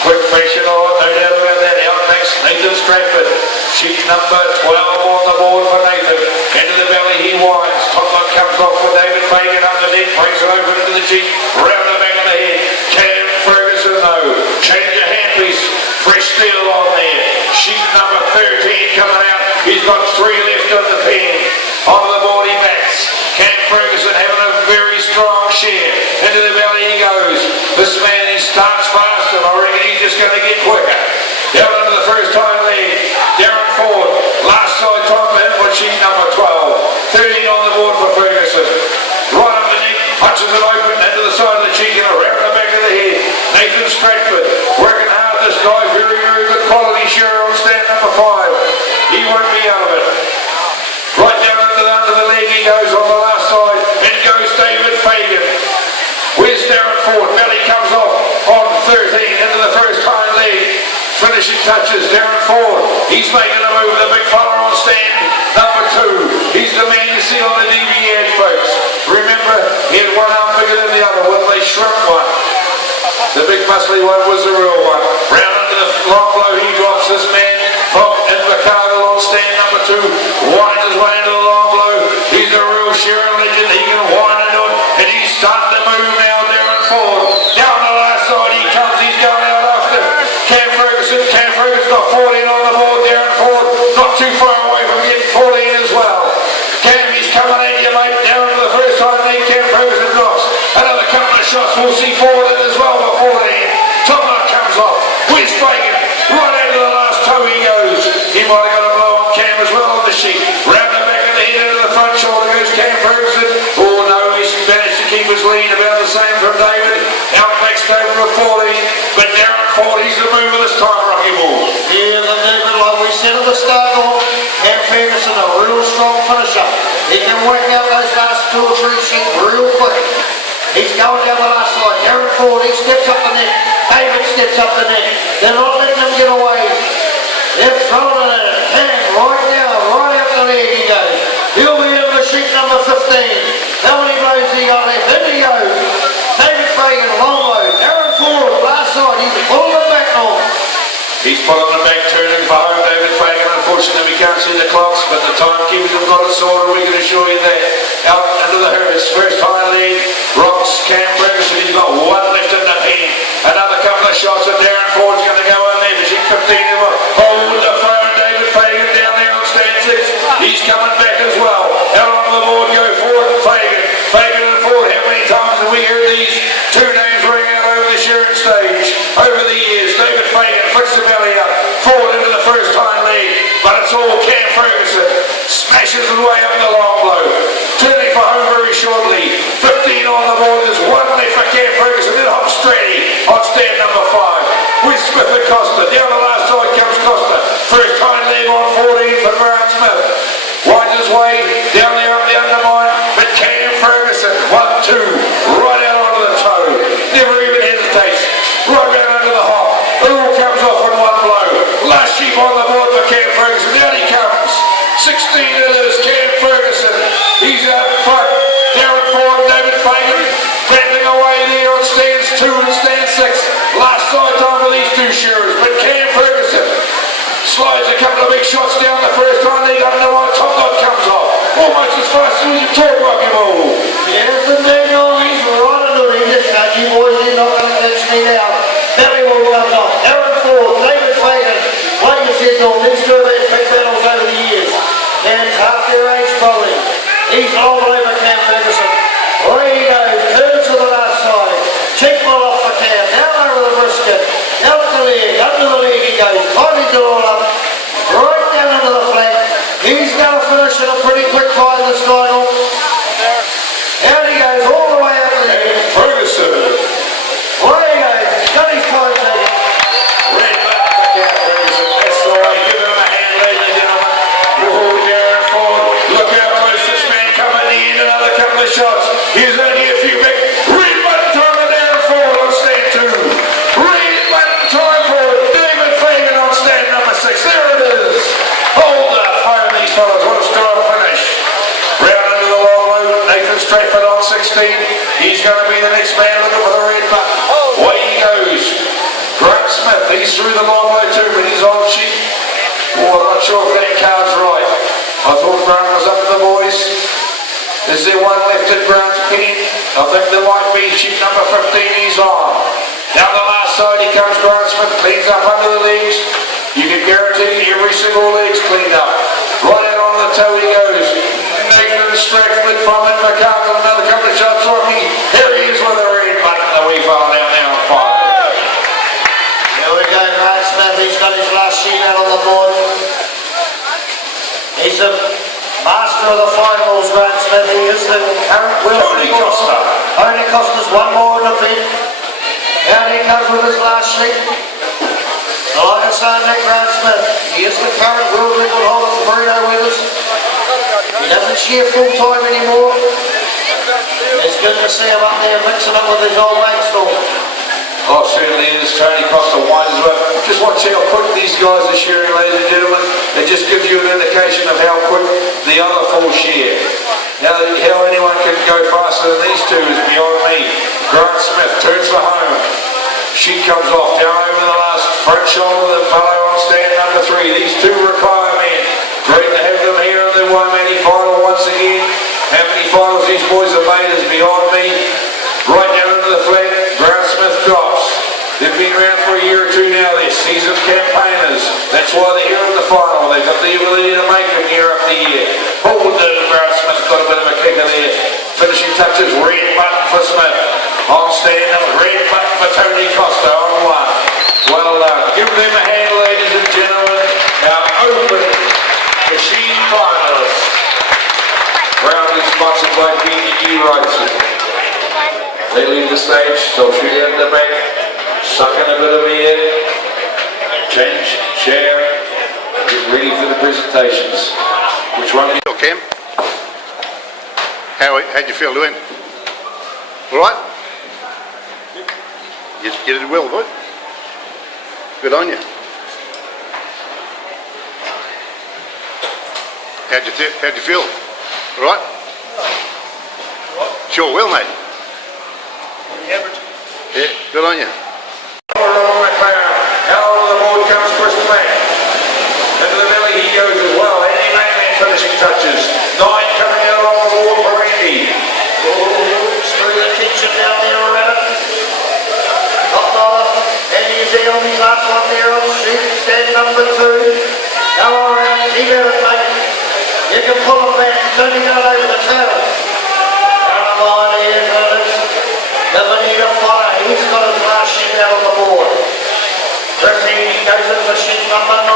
quick fashion, no doubt about that. Out next, Nathan Stratford. Sheep number 12 on the board for Nathan. Into the belly he winds. Top knot comes off for David Fagan underneath, breaks it over into the cheek, round the back of the head. Cam Ferguson though, change your handpiece, fresh steel on there. Sheep number 13 coming out. He's got 3 left on the pen. On the board he backs. Cam Ferguson having a very strong share. Into the belly he goes. This man, he starts fast and I reckon he's just going to get quicker. Down into the first time leg. Darren Ford. Last side time for him for sheep number 12. 13 on the board for Ferguson. Right up the neck. Punches it open into the side of the cheek and around the back of the head. Nathan Stratford. Working hard. This guy, very, very good quality shearer on stand number 5. He won't be out of it. Right down under the leg he goes on the last side. In goes David Fagan. Where's Darren Ford? Belly comes off on 13 into the first hind leg. Finishing touches, Darren Ford. He's making a move. The big fella on stand number 2. He's the man you see on the DV ad, folks. Remember, he had one arm bigger than the other when they shrunk one. The big muscly one was the real one. Round under the long blow he drops this man from Invercargill on stand number 2. Winds his way into the long blow. He's a real shearing legend. He can wind into it. And he's starting to move now, Darren Ford. Down the last side he comes. He's going out after Cam Ferguson. Cam Ferguson got 14 on the board. Darren Ford not too far away from getting 14 as well. Cam, he's coming at you, mate. Down to the first time lead. Cam Ferguson drops. Another couple of shots. We'll see Ford in as well before then. Top knot comes off. Where's Fagan? Right into the last toe he goes. He might have got a blow on Cam as well on the sheet. Round the back of the head into the front shoulder goes Cam Ferguson. Oh no, he's managed to keep his lead about the same from David. Out next David with 14. But Darren Ford, he's the mover this time, Rocky Bull. Yeah, the movement like we said at the start on. Cam Ferguson, a real strong finisher. He can work out those last 2 or 3 sheep real quick. He's going down the last side. Darren Ford, he steps up the neck. David steps up the neck. They're not letting him get away. They're throwing it at him. Cam, right down, right out the leg he goes. He'll be in the sheep number 15. How many blows he got left? In he goes. David Fagan, long low. Darren Ford, last side. He's pulling it back on. He's pulling it back, turning for home, David Fagan. Unfortunately, we can't see the clocks, but the timekeepers have got it sorted. We can assure you that. Out into the hers, first hind lead. Rocks Cam Ferguson. He's got 1 left in the pen. Another couple of shots, and Darren Ford's going to go in there. She's 15 of them. Hold the phone, David Fagan down there on stand 6. He's coming back as well. Out on the board, go Ford and Fagan. Fagan and Ford. How many times have we heard these 2 names ring out over the shearing stage? Over the years, David Fagan puts the belly up. Ford into the first hind leg, but it's all Cam Ferguson. Smashes his way up the long blow. Turning for home very shortly. 15 on the board. There's 1 left for Cam Ferguson. Then Hop Stratty on stand number 5. With Smith and Costa. Down the last side comes Costa. First hind leg on 14 for Grant Smith. Winds his way down there up the undermine. But Cam Ferguson, 1, 2, right out onto the toe. Never even hesitates. Right down under the hop. It all comes off in 1 blow. Last sheep on the board for Cam Ferguson. Down he comes. 16 it is, Cam Ferguson. He's out in front. Darren Ford and David Fagan battling away there on stands 2 and stand 6. Last side time for these 2 shearers. But Cam Ferguson slides a couple of big shots down the first time. They got another one. Top knot comes off. Almost as fast as you talk, Rocky Bull. Yes, and then he's right into him. This country boys, he's not going to catch me now. Belly will comes off. Darren Ford, David Fagan. Like you said, these 2 have had big battles over the years. Cam's half their age probably. He's long over Cam Ferguson. Away he goes, turns to the last side. Cheek ball off for Cam, down over the brisket. Out the leg, under the leg he goes. He's going to be the next man looking for the red button. Away he goes. Grant Smith, he's through the long way too, but he's on sheet. Oh, I'm not sure if that card's right. I thought Grant was up to the boys. Is there one left at Grant's pin? I think there might be. Sheet number 15, he's on. Down the last side he comes, Grant Smith, cleans up under the legs. You can guarantee every single leg's cleaned up. Right out on the toe he goes. Nathan Strathford from it, McCarthy, another couple of shots off me. Here he is with the red button, the wee fella down there on fire. Here we go, Grant Smith, he's got his last sheet out on the board. He's the master of the finals, Grant Smith. He is the current world Tony Costa. Tony Costa's one more in the pin. Out he comes with his last sheet. So like I say, Nick Grant Smith, he is the current world record holder for Merino Weathers. He doesn't shear full time anymore. It's good to see him up there mixing up with his old mate still. Oh, certainly is. Tony Costa wines as well. Just watch how quick these guys are shearing, ladies and gentlemen. It just gives you an indication of how quick the other four shear. Now, how anyone can go faster than these two is beyond me. Grant Smith turns for home. Sheet comes off down over the last front shoulder of the fellow on stand number 3. These two Rakaya men. Great to have them here in the Waimate final once again. How many finals these boys have made is beyond me. Right down into the flag, Grant Smith drops. They've been around for a year or two now. They're seasoned campaigners. That's why they're here in the final. They've got the ability to make them year after year. Oh, Grant Smith got a bit of a kicker there. Finishing touches, red button for Smith. On stand up, red button for Tony Costa on 1. Well done. Give them a hand, ladies and gentlemen. Our open machine finalists. Proudly sponsored by PGG Racing. They leave the stage, so shoot in the back, sucking a bit of air, change, share, get ready for the presentations. Which one? Cam? How'd you feel doing? All right? You did well, boy. Good on you. How'd you feel? All right? Sure will, mate. Yeah, good on you. Out on the board comes Chris Platt. Into the belly he goes as well. Andy Mayman finishing touches. 9 coming out on the board for Andy. Through the kitchen down there already. And you see on his last one there on sheet, stand number 2. Go on around, keep at it, mate. You can pull him back, turning it over the tail. Come on, here goes. The Bonita Fire, he's got his last sheet out on the board. Chrissy goes into sheet number 9.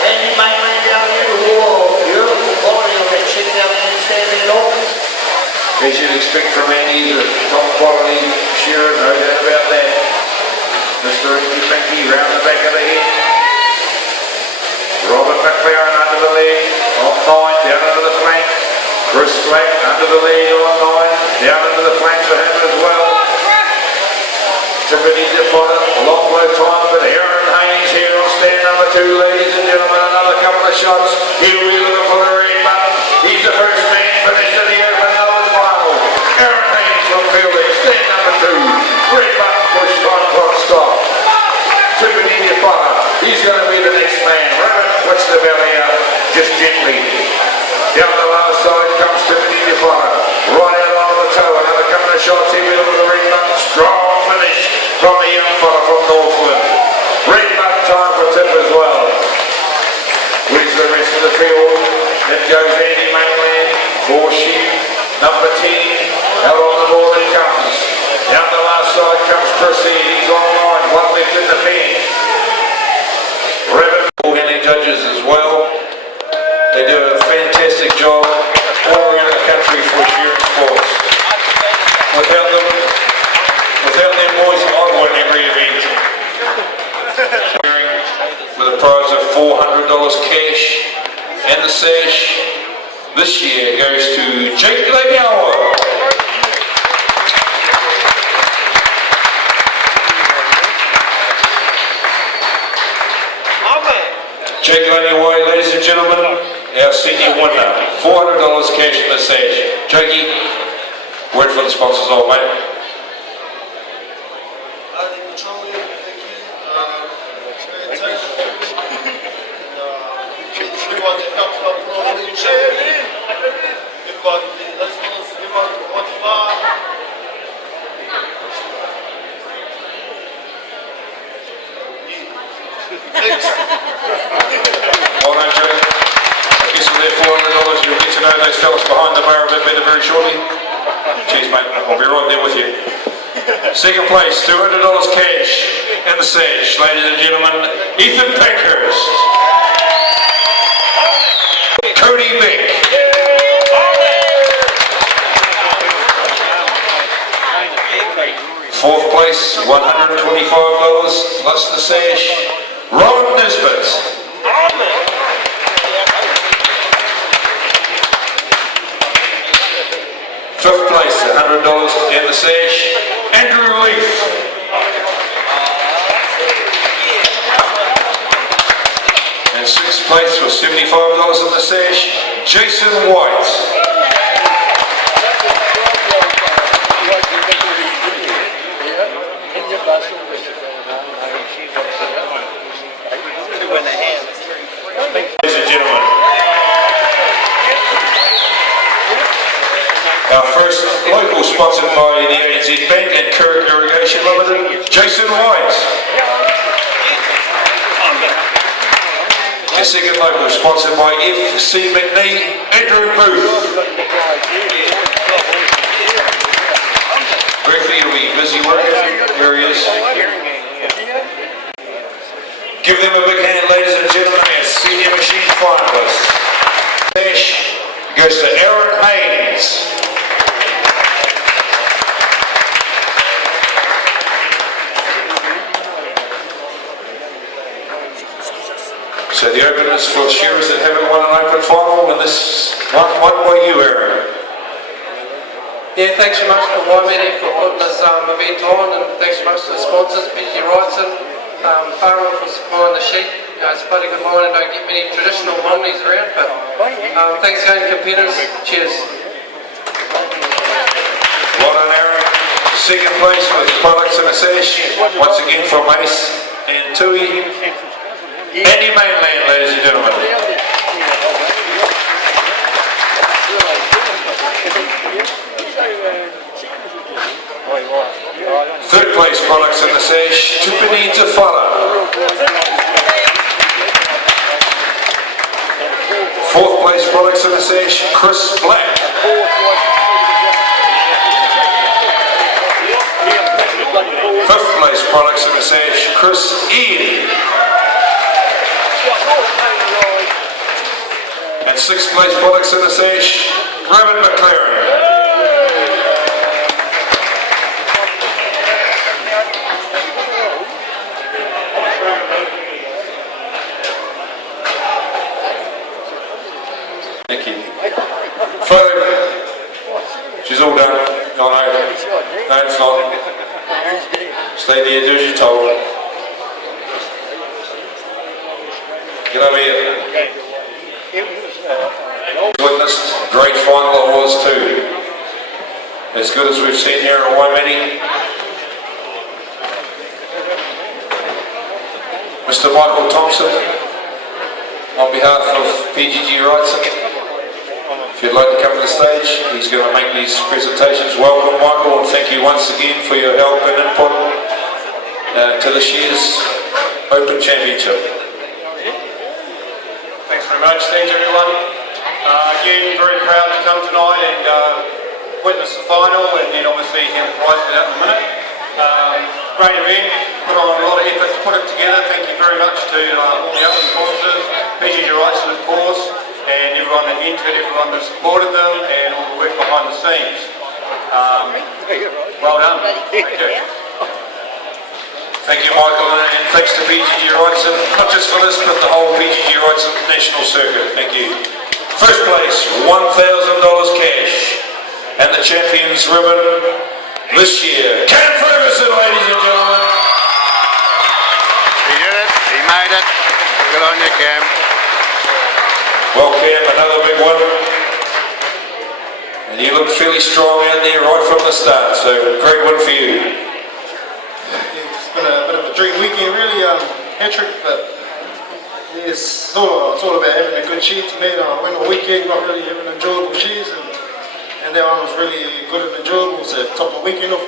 Andy Mayman down there. Whoa, beautiful quality on that sheet down there standing up. As you'd expect from Andy, the top quality shearer, no doubt about that. Mr. Pinky round the back of the head. Robert McLaren under the leg, on 9, down into the flank. Chris Black under the leg on 9, down into the flank for him as well. TeKuiti Town, a long way time, but Aaron Haynes here on stand number 2, ladies and gentlemen, another couple of shots. Here we look for the red button. He's the first man finished in the open numbers final. Aaron Haynes from Fielding, stand number 2. Red button push on clock stop. TeKuiti Town, he's going to be the next man. Rabbit puts the belly out, just gently. Down the last side comes TeKuiti Town. Right out onto the toe, another couple of shots. Here we look at the red button. Strong finish from the young fella from Northland. Red button time for Tip as well. Where's the rest of the field? It goes Andy Mayman, 4 sheep, number 10, out on the board it comes. Down the last side comes Chrissy, he's on 9, 1 left in the pen. Rabbit, all-handed judges as well. They do a fantastic job all around the country for shearing sports. Without them boys, I win every event. Shearing with a prize of $400 cash, and the sash this year goes to Jake Lebiawa. Jake Lebiawa, ladies and gentlemen, our senior winner, $400 cash in the sash. Jakey, word for the sponsors, old mate. Everyone that helps out for all the charity. Everybody, let's everybody on fire. Well done, Joe. I guess with that $400, you'll get to know those fellas behind the bar a bit better very shortly. Cheers, mate. I'll be right there with you. Second place, $200 cash in the sash. Ladies and gentlemen, Ethan Pankhurst. Cody Beck. Fourth place, $125 plus the sash. Ron Nisbet. Fifth place, $100 and the sash. Andrew Leaf. And sixth place was $75 in the sash. Jason White. Ladies and gentlemen, our first local sponsored by the ANZ Bank and Kirk Irrigation Limited, Jason White. The second local sponsored by FC McNee, Andrew Booth. Briefly, you'll be busy working. Here he is. Give them a big hand, ladies and gentlemen, as senior machine finalists. Sash goes to Aaron Haynes. So the openers for shearers that haven't won an open final, and this one by you, Aaron. Yeah, thanks so much for Waimate for putting this event on, and thanks so much to the sponsors, PG Wrightson, Farrell for supplying the sheep. It's a bloody good line and don't get many traditional Mondays around, but thanks again competitors, cheers. Well done, Aaron. Second place with products in a sash, once again from Ace and Tui. Andy Mainland, ladies and gentlemen. Third place products in the sash, Tupini Tafala. Fourth place products in the sash, Chris Black. Fifth place products in the sash, Chris Ian. And sixth place products in the sash, Raymond McLaren. Thank you. Photo. She's all done. No, no, it's not. Stay there, do as you're told. Get over here. Witnessed, great final it was too. As good as we've seen here at Waimate. Mr. Michael Thompson, on behalf of PGG Wrightson, if you'd like to come to the stage, he's going to make these presentations. Welcome, Michael, and thank you once again for your help and input to this year's Open Championship. Thanks very much, thanks everyone. Again, very proud to come tonight and witness the final and then obviously hand the prize out in a minute. Great event, put on a lot of effort to put it together. Thank you very much to all the other sponsors, PGG Wrightson of course, and everyone that entered, everyone that supported them, and all the work behind the scenes. Well done. Thank you. Thank you, Michael, and thanks to PGG Wrightson, not just for this, but the whole PGG Wrightson National Circuit. Thank you. First place, $1,000 cash, and the champions ribbon this year, Cam Ferguson, ladies and gentlemen. He did it. He made it. Good on you, Cam. Well, Cam, another big one. And you look fairly strong out there right from the start, so great one for you. It's been a bit of a dream weekend, really, hat-trick, but yeah, it's all about having a good shear to me. I went a weekend not really having enjoyable shears, and that one was really good and enjoyable, so top of the weekend off.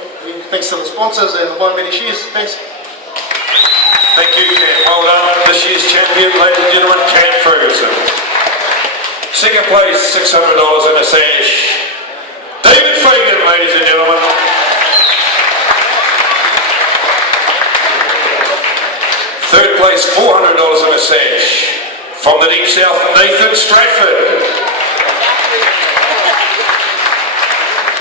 Thanks to the sponsors and the Waimate Shears. Thanks. Thank you, Cam. Well done. This year's champion, ladies and gentlemen, Cam Ferguson. Second place, $600 in a sash. David Fagan, ladies and gentlemen. Third place, $400 in a sash. From the deep south, Nathan Stratford.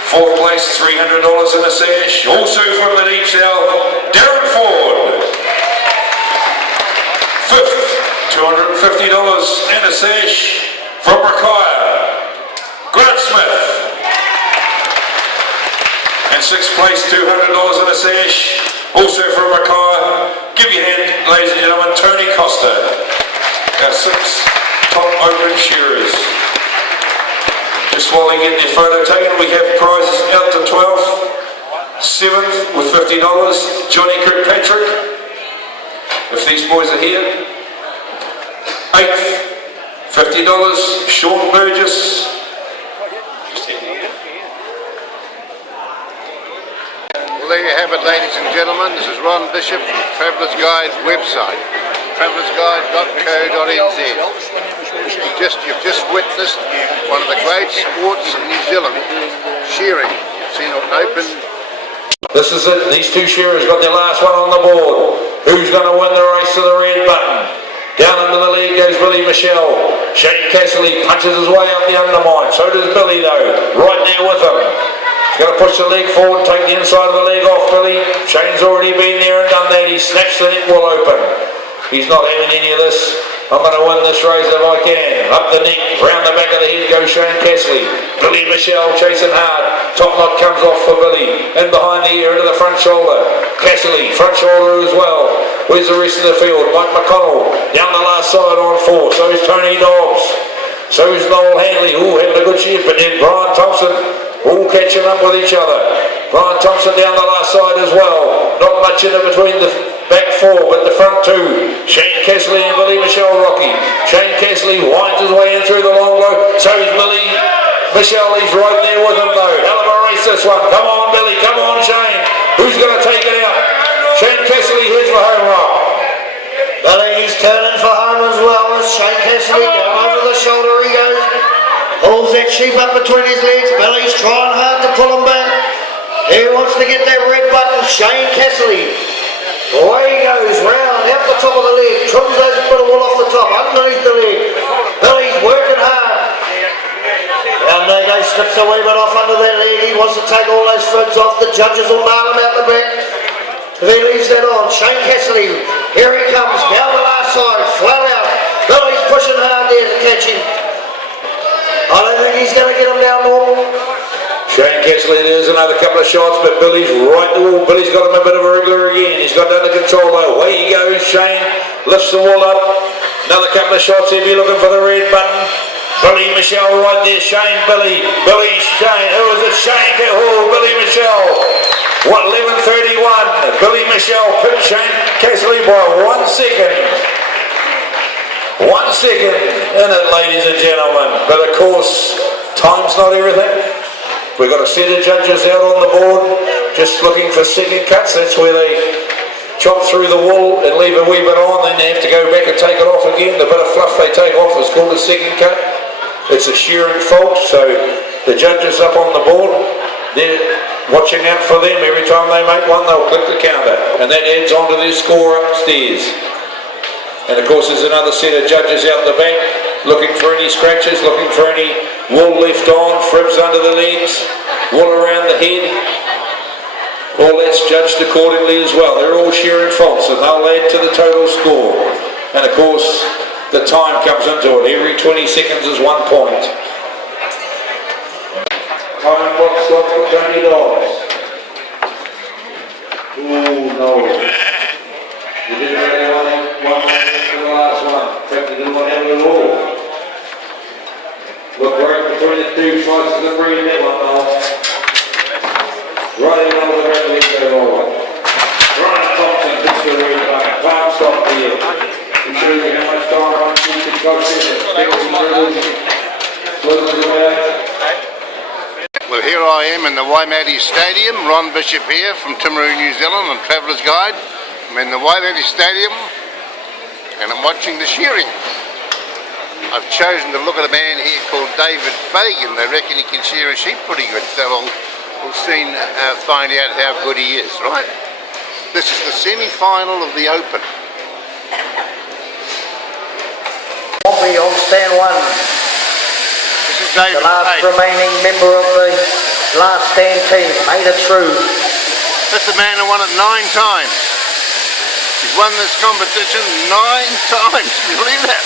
Fourth place, $300 in a sash. Also from the deep south, Darren Ford. Fifth, $250 in a sash. From Rakaya, Grant Smith. And sixth place, $200 in a sash, also from Rakaya. Give your hand, ladies and gentlemen, Tony Costa. Our six top open shearers. Just while they get their photo taken, we have prizes out to 12th. 7th with $50, Johnny Kirkpatrick, if these boys are here. 8th, $50, Sean Burgess. Well, there you have it, ladies and gentlemen. This is Ron Bishop from Traveller's Guide website, travelersguide.co.nz. You've just witnessed one of the great sports in New Zealand, shearing. You've seen it open. This is it. These two shearers got their last one on the board. Who's going to win the race to the red button? Down into the lead goes Billy Michelle. Shane Casserly punches his way up the undermine. So does Billy though, right there with him. He's going to push the leg forward, take the inside of the leg off Billy. Shane's already been there and done that. He snaps the neck wall open. He's not having any of this. I'm going to win this race if I can. Up the neck, round the back of the head goes Shane Casserly. Billy Michelle chasing hard. Top knot comes off for Billy. In behind the ear into the front shoulder. Casserly, front shoulder as well. Where's the rest of the field? Mike McConnell down the last side on 4. So is Tony Dobbs. So is Noel Hanley, who had a good shear. But then Brian Thompson, all catching up with each other. Brian Thompson down the last side as well. Not much in between the back 4, but the front 2. Shane Casserly and Billy Michelle Rocky. Shane Casserly winds his way in through the long low. So is Billy Michelle. He's right there with him though. Hell of a race this one. Come on Billy, come on Shane. Who's going to take it out? Shane Casserly heads for home rock. Billy's turning for home as well as Shane Casserly. Going over the shoulder he goes. Pulls that sheep up between his legs. Billy's trying hard to pull him back. He wants to get that red button. Shane Casserly. Away he goes, round, out the top of the leg. Trims those bit of wool off the top, underneath the leg. Billy's working hard. Down there goes, slips a wee bit off under that leg. He wants to take all those fibs off. The judges will nail him out the back. If he leaves that on, Shane Casserly, here he comes, down the last side, flat out. Billy's pushing hard there to catch him. I don't think he's going to get him down normal. Shane Casserly, there's another couple of shots, but Billy's right the wall. Billy's got him a bit of a wriggler again. He's got it under control though. Away he goes, Shane lifts the wall up. Another couple of shots, he'll be looking for the red button. Billy Michelle right there, Shane, Billy, Shane, who is it? Shane, oh, Billy Michelle. What, 11:31, Billy Michelle pipped Shane Casserly by 1 second. 1 second in it, ladies and gentlemen. But of course, time's not everything. We've got a set of judges out on the board, just looking for second cuts. That's where they chop through the wool and leave a wee bit on, then they have to go back and take it off again. The bit of fluff they take off is called a second cut. It's a shearing fault, so the judges up on the board, they're watching out for them. Every time they make one, they'll click the counter, and that adds on to their score upstairs. And of course there's another set of judges out the back, looking for any scratches, looking for any wool left on, fibs under the legs, wool around the head. All that's judged accordingly as well. They're all shearing faults and they'll add to the total score. And of course the time comes into it. Every 20 seconds is 1 point. Time box shot for Tony Dobbs. Ooh, no. You didn't really want one for the last one. In fact, you didn't want to have it at all. rides to the breed that one now. Right in over the red league there, all right. Ryan Thompson, just the way back. Cloud stop here. I'm sure we how much time on you can go to Well, here I am in the Waimate Stadium. Ron Bishop here from Timaru, New Zealand on Traveller's Guide. I'm in the Waimate Stadium and I'm watching the shearing. I've chosen to look at a man here called David Fagan. They reckon he can shear a sheep pretty good, so we'll soon find out how good he is, right? This is the semi-final of the Open. Wampy on stand one. This is David The last Fagan. remaining member of the last stand team made it through. That's the man who won it 9 times. He's won this competition 9 times. Can you believe that?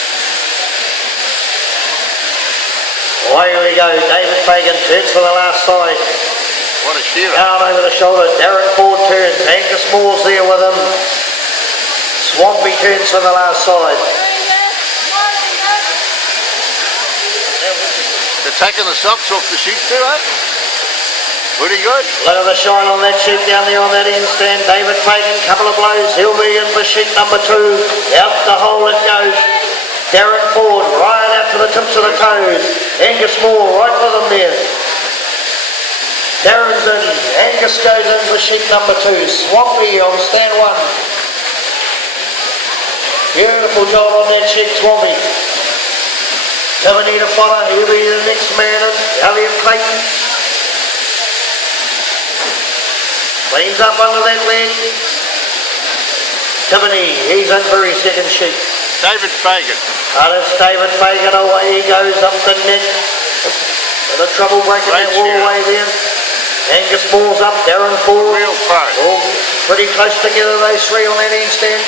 Away we go. David Fagan turns for the last side. What a shearer. Down over the shoulder. Darren Ford turns. Angus Moore's there with him. Swampy turns for the last side. They're taking the socks off the sheep too, eh? Pretty good. Look at the shine on that sheep down there on that end stand. David Fagan, couple of blows. He'll be in for sheep number 2. Out the hole it goes. Darren Ford right out to the tips of the toes. Angus Moore right with him there. Darren's in. Angus goes in for sheep number 2. Swampy on stand 1. Beautiful job on that sheep, Swampy. Timaru to follow. He'll be the next man in. Elliot Clayton. Leans up under that leg. Timaru, he's in for his second sheep. David Fagan. And it's David Fagan, away he goes up the net. The trouble breaking that wall away there. Angus Moore's up, Darren Ford. Real pro. All pretty close together, those 3 on that end stand.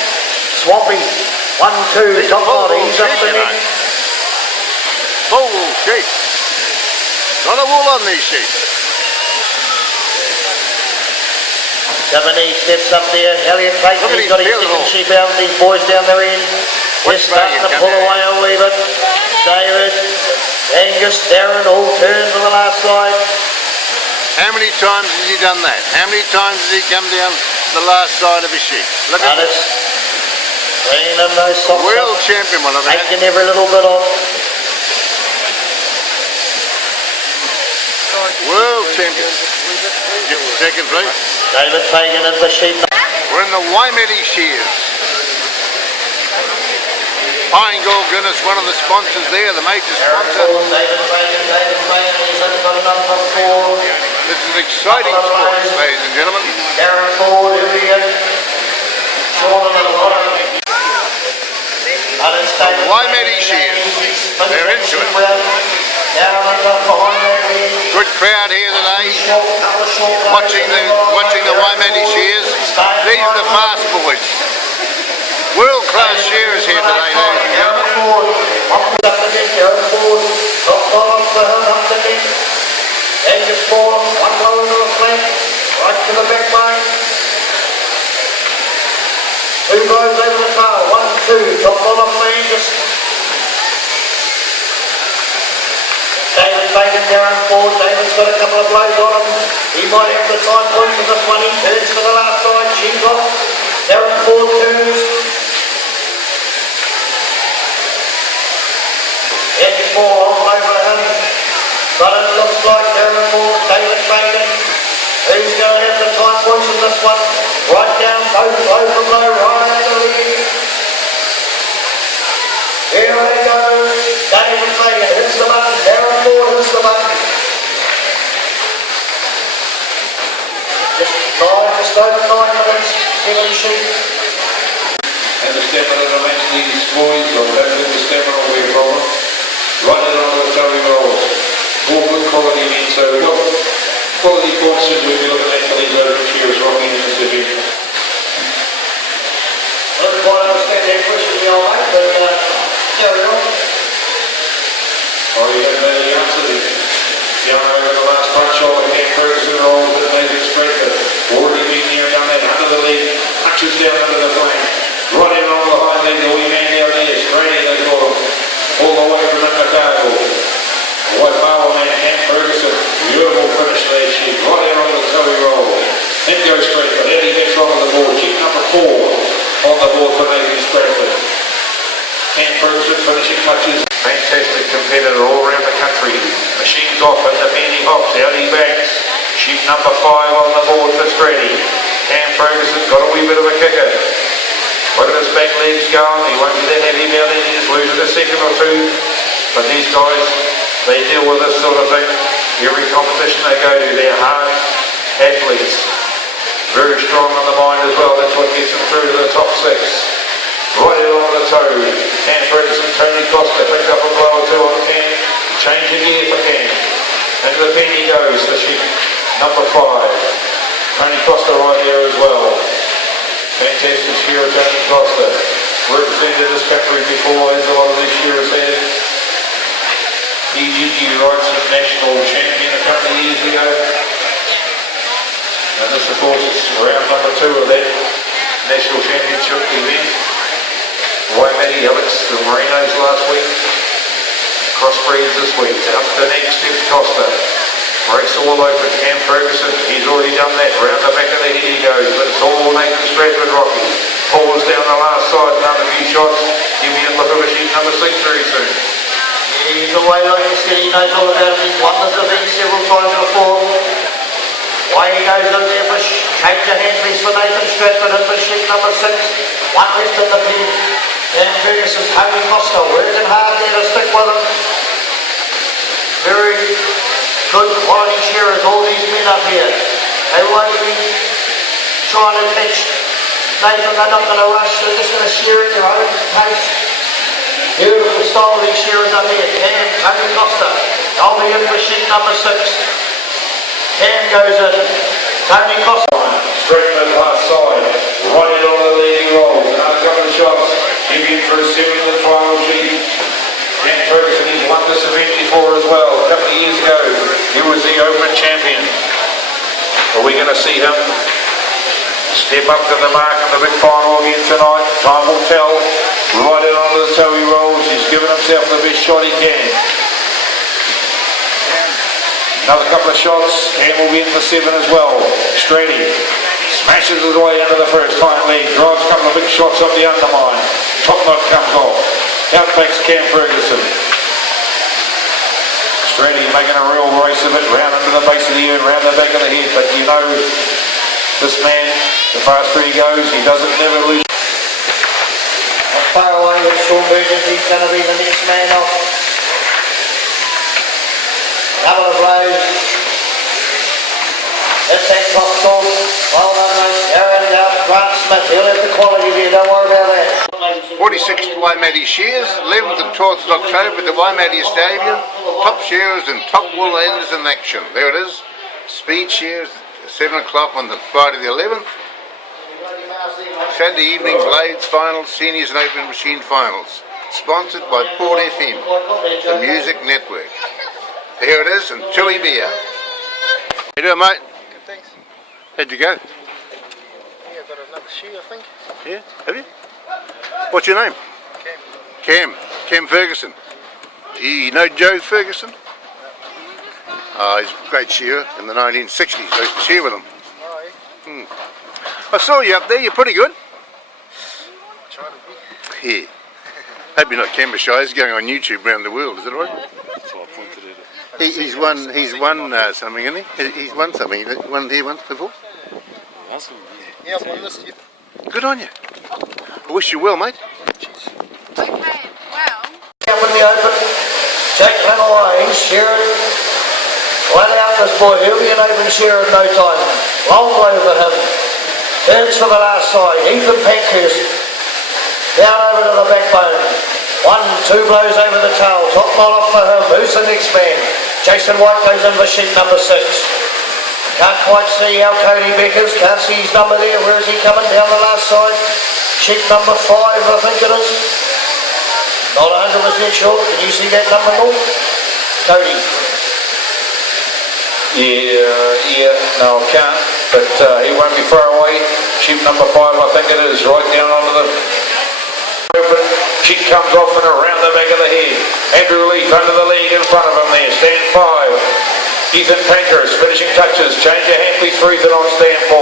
Swampy, 1, 2, top knot, he's up the net. Full wool sheep. Not a wool on these sheep. Timaru steps up there. Elliot Clayton, Look at he's his got his feeling second all. sheep out, and these boys down their end. They're Watch starting Fagan to come pull down. away a wee bit. David, Angus, Darren all turn for the last side. How many times has he done that? How many times has he come down the last side of a sheep? Look at And this. it's bringing in those socks World up, champion one of that. taking every little bit off. World champion. Just a second, please. David Fagan in for sheep. We're in the Waimate Shears. Pine Gold Guinness, one of the sponsors there, the major sponsor. David Fagan, he's in for number 4. This is exciting sport, ladies and gentlemen. Darren Ford, Indian. Sean on the bottom. And it's David Waimate Fagan, Shears. he's They're into it. Down under behind that leg. Good crowd here today, Couple of short watching the Waimate Shears. These are the fast boys. World class shearers here today, ladies and gentlemen. Up the net, Darren Ford. Top off for him, up the net. Angus Moore, 1 low into the flank. Right to the back line. 2 blows over the tail. 1, 2. Top off for Angus. David Fagan, Darren Ford. David's got a couple of blows on him. He might have the time points for this one. He turns for the last side. She's off. Darren Ford turns. Angus Moore on over to him. But it looks like Darren Ford, David Fagan. Who's going to have the time points in this one? Right down, both blow for blow, right at the lead. Here they go. David Fagan hits the button. Darren Ford hits the button. Just over 9 minutes. 7 sheep. And the stepper of the match needs boys, or that's with the stepper away from them. Right along the Terry Rolls. More good quality men, so we've got quality points as we'll be looking at for these other shearers rocking in this division. I don't quite understand that question we all make, but carry on. Oh, you have the answer there. Young over the last punch shot, again Ferguson rolls with Nathan Sprecher. Already been here down there under the leg, punches down under the flank. Right in on the hind leg, the wee man down there, straight in the corner. All the way from Nakatao. White power man, Cam Ferguson. finishing touches. Fantastic competitor all around the country. Machines off in the penny hops, out he backs. Sheep number 5 on the board for Stratty. Cam Ferguson's got a wee bit of a kicker. Look at his back legs going, he won't be that heavy mounted, he just loses a second or two. But these guys, they deal with this sort of thing. Every competition they go to, they're hard athletes. Very strong on the mind as well, that's what gets them through to the top 6. Right out on the toe. Cam Ferguson, Tony Costa picked up a blow or two on Cam. Change the gear for Cam. Into the penny goes, the sheep number 5. Tony Costa right there as well. Fantastic shearer, Tony Costa. Represented this country before, as a lot of these shearers had. PGG Rights National Champion a couple of years ago. And this, of course, is round number 2 of that National Championship event. Waimate Alex, the Merinos last week. Crossbreeds this week. Up to next steps Costa. Breaks all open. Cam Ferguson, he's already done that. Round the back of the head he goes, but it's all Nathan Stratford Rocky. Pulls down the last side, another few shots. Give me a look of a sheep number 6 very soon. He's away, like you said, he knows all about it. He's won this event several times before. Away he goes in there for change the handpiece for Nathan Stratford and for sheep number 6. One left in the pen. And Ferguson's Tony Costa working hard there to stick with him. Very good quality shearers, all these men up here. They won't be trying to catch Nathan, they're not going to rush, they're just going to shear at their own pace. Beautiful style of these shearers up here. Cam, Tony Costa, they'll be in for sheep number 6. Cam goes in, Tony Costa. Straight to the last side, right in on the leading rolls. Another couple of shots, give in for a 7th and final sheep. Cam Ferguson, he's won this event before as well. A couple of years ago, he was the Open champion. Are we going to see him step up to the mark in the big final again tonight? Time will tell. Right in onto the toe he rolls. He's given himself the best shot he can. Another couple of shots. Cam will be in for 7 as well. Stratty smashes his way into the first hind leg. Drives a couple of big shots up the undermine. Top knot comes off. Out backs Cam Ferguson. Stratty making a real race of it, round into the base of the ear, round the back of the head. But you know, this man, the faster he goes, he doesn't never lose. Far away with Sean Burgess, he's going to be the next man off. Couple of blows. It's that top dog. Well done, mate. Aaron out, Grant Smith, he'll have the quality there, don't worry about that. 46th Waimate Shears, 11th and 12th of October at the Waimate Stadium. Top shearers and top wool enders in action. There it is. Speed shears, 7 o'clock on the Friday the 11th. Saturday evening Blades finals, seniors and open machine finals. Sponsored by Port FM, the music network. Here it is, and Tui Beer. How you doing, mate? Good, thanks. How'd you go? Yeah, I got another shoe, I think. Yeah, have you? What's your name? Cam Ferguson. You know Joe Ferguson? He's a great shearer in the 1960s. I used to shear with him. Oh, yeah. I saw you up there, you're pretty good. Trying to be. Yeah. Hope you're not Canberra shy, he's going on YouTube around the world, is that right? That's what I pointed at it. He's won something, isn't he? He's won something. He won here once before. Awesome. Yeah, I've won this year. Good on you. I wish you well, mate. Okay, well. Up in the open, Jake Lanaway, shearing. Well out this boy, he'll be an open shearer in no time. Long blow for him. Turns for the last side, Ethan Pankhurst. Down over to the backbone. 1, 2 blows over the tail. Top knot off for him. Who's the next man? Jason White goes in for sheep number 6. Can't quite see how Cody Beckers. Can't see his number there. Where is he coming? Down the last side. Sheep number 5, I think it is. Not 100% sure. Can you see that number, North? Cody. Yeah, no I can't. But he won't be far away. Sheep number 5, I think it is. Right down onto the open. Sheep comes off and around the back of the head. Andrew Leaf under the leg in front of him there. Stand 5. Ethan Pankhurst finishing touches. Change your handpiece for Ethan on stand 4.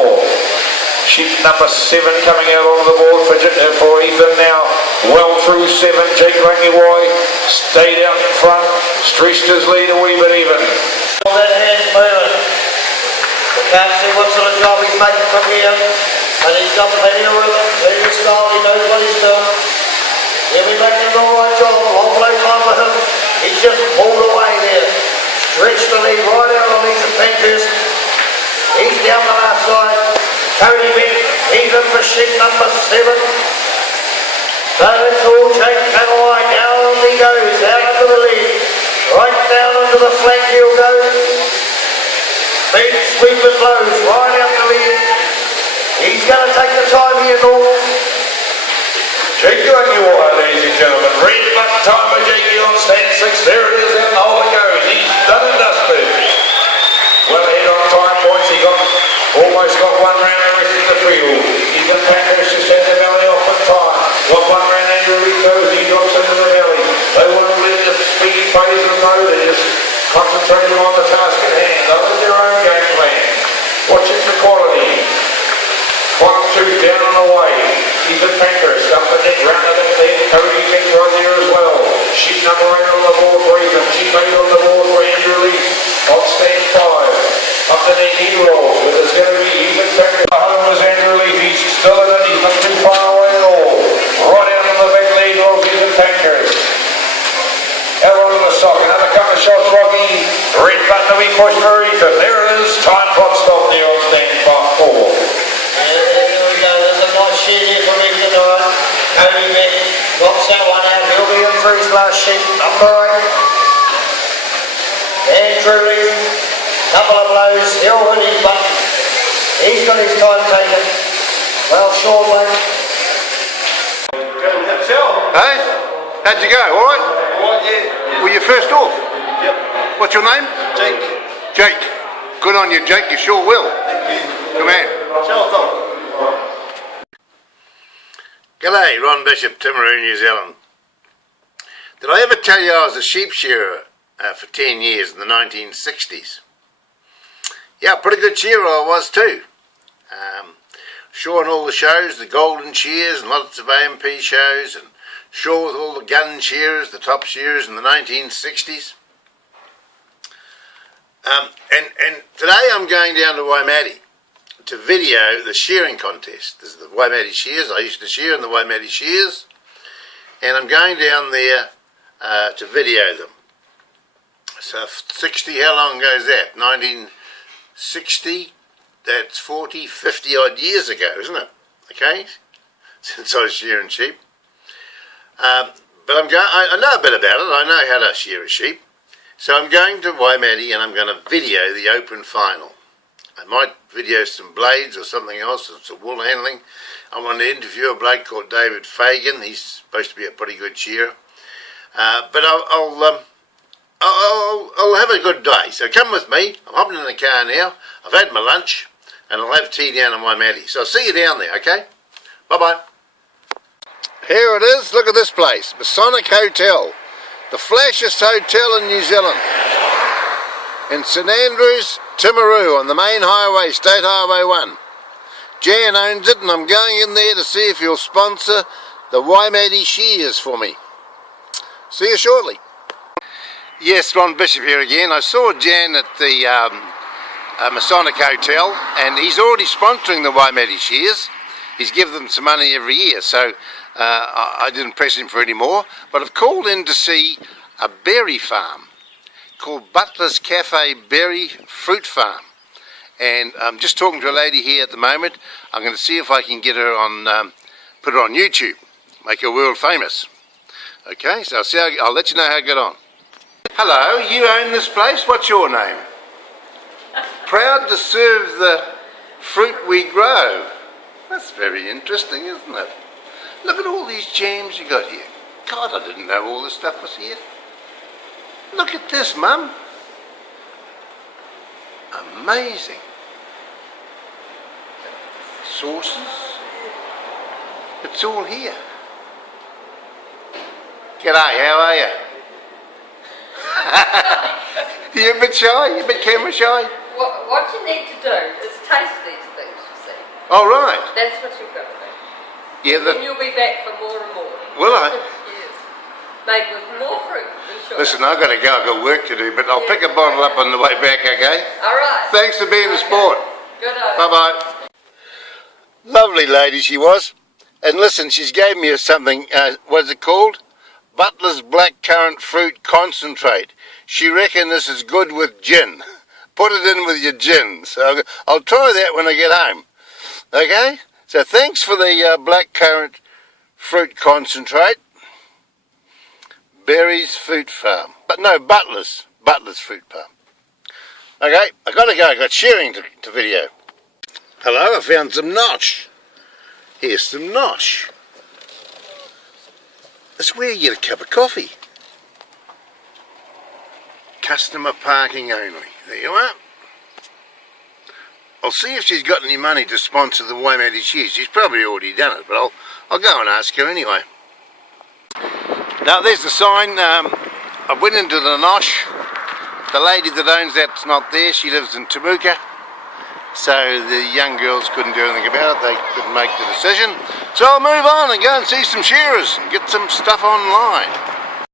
Sheep number 7 coming out onto the board for Ethan now. Well through 7, Jake Rangiwai stayed out in front, stretched his lead a wee bit even. All that hand's moving. We can't see what sort of job he's making from here, but he's got plenty of room, plenty of style, he knows what he's doing. He'll be making the right job, a long play time for him. He's just pulled away there. Stretched the lead right out on Ethan Pankhurst. He's down the left side. Cody Beck, he's in for sheep number 7. So it's all Jake Panawai, down he goes, out into the lead. Right down into the flank he'll go. Big sweep and blows, right out the lead. He's going to take the time here, Norm. Jake Rangiwai, ladies and gentlemen. Red button time by Jakey on stand 6. There it is, and all it goes. He's done and dusted. Well ahead on time points. He almost got one round the rest of the field. Ethan Pankhurst just had the belly off in time. Got one round Andrew Rico as he drops into the belly. They want to let the speed phase of the road. They're just concentrating on the task at hand. Those are their own game plan. Watching the quality. 1, 2 down and away. Ethan Pankhurst up the neck, round the neck there. Cody Beck right there as well. Sheep number 8 on the board for Ethan. Sheep 8 on the board for Andrew Lee. On stand 5. Up the neck he rolls, but there's going to be Ethan Pankhurst. Home was Andrew Lee. He's still in it. He's not too far away at all. Right out on the back lead rolls Ethan Pankhurst. Out onto the sock. Another couple of shots, Rocky. Red button to be pushed for Ethan. There it is. Time clock stop there on stand 4. Nice sheet here from him tonight. Cody Beck drops that one out. He'll be in for his last sheet, number 8. Andrew Lee, couple of blows. He'll hit his button. He's got his time taken. Well, Sean Wayne. Hey? How'd you go? All right? Alright, yeah. Were you first off? Yep. What's your name? Jake. Jake. Good on you, Jake. You sure will. Thank you. Good man. Ciao, Tom. G'day, Ron Bishop, Timaru, New Zealand. Did I ever tell you I was a sheep shearer for 10 years in the 1960s? Yeah, pretty good shearer I was too. Sure on all the shows, the Golden Shears and lots of AMP shows, and sure with all the gun shearers, the top shearers in the 1960s. And today I'm going down to Waimate to video the shearing contest. This is the Waimate Shears. I used to shear in the Waimate Shears, and I'm going down there to video them. So 60, how long ago is that? 1960, that's 40, 50 odd years ago, isn't it? Okay, since I was shearing sheep. But I know a bit about it. I know how to shear a sheep. So I'm going to Waimate and I'm going to video the open final. I might video some blades or something else, some wool handling. I want to interview a bloke called David Fagan. He's supposed to be a pretty good shearer. But I'll have a good day. So come with me. I'm hopping in the car now. I've had my lunch and I'll have tea down in Waimate. So I'll see you down there, okay? Bye-bye. Here it is. Look at this place. Masonic Hotel. The flashiest hotel in New Zealand. In St Andrews, Timaru, on the main highway, State Highway 1. Jan owns it, and I'm going in there to see if he'll sponsor the Waimate Shears for me. See you shortly. Yes, Ron Bishop here again. I saw Jan at the Masonic Hotel, and he's already sponsoring the Waimate Shears. He's given them some money every year, so I didn't press him for any more. But I've called in to see a berry farm called Butler's Cafe Berry Fruit Farm, and I'm just talking to a lady here at the moment. I'm going to see if I can get her on, put her on YouTube, make her world famous. Okay, so I'll let you know how I get on. Hello, you own this place. What's your name? Proud to serve the fruit we grow. That's very interesting, isn't it? Look at all these jams you got here. God, I didn't know all this stuff was here. Look at this, Mum. Amazing. Sauces. It's all here. G'day, how are you? You're a bit shy? You're a bit camera shy? What you need to do is taste these things, you see. Oh, right. That's what you've got to do. Yeah, Then you'll be back for more and more. will I? Yes. Made with more fruit, be sure. Listen, I've got to go. I've got work to do, but I'll pick a bottle up on the way back, okay? All right. Thanks for being a sport. Good on. Bye-bye. Lovely lady she was. And listen, she's gave me something, what's it called? Butler's Blackcurrant Fruit Concentrate. She reckon this is good with gin. Put it in with your gin. So I'll try that when I get home. Okay? So thanks for the blackcurrant fruit concentrate. Berry's Fruit Farm. But no, Butler's Fruit Farm. Okay, I gotta go. I got shearing to video. Hello, I found some nosh. Here's some nosh. That's where you get a cup of coffee. Customer parking only. There you are. I'll see if she's got any money to sponsor the Waimate Shears. She's probably already done it, but I'll go and ask her anyway. Now there's the sign. I went into the nosh. The lady that owns that's not there. She lives in Timaru. So the young girls couldn't do anything about it. They couldn't make the decision. So I'll move on and go and see some shearers and get some stuff online.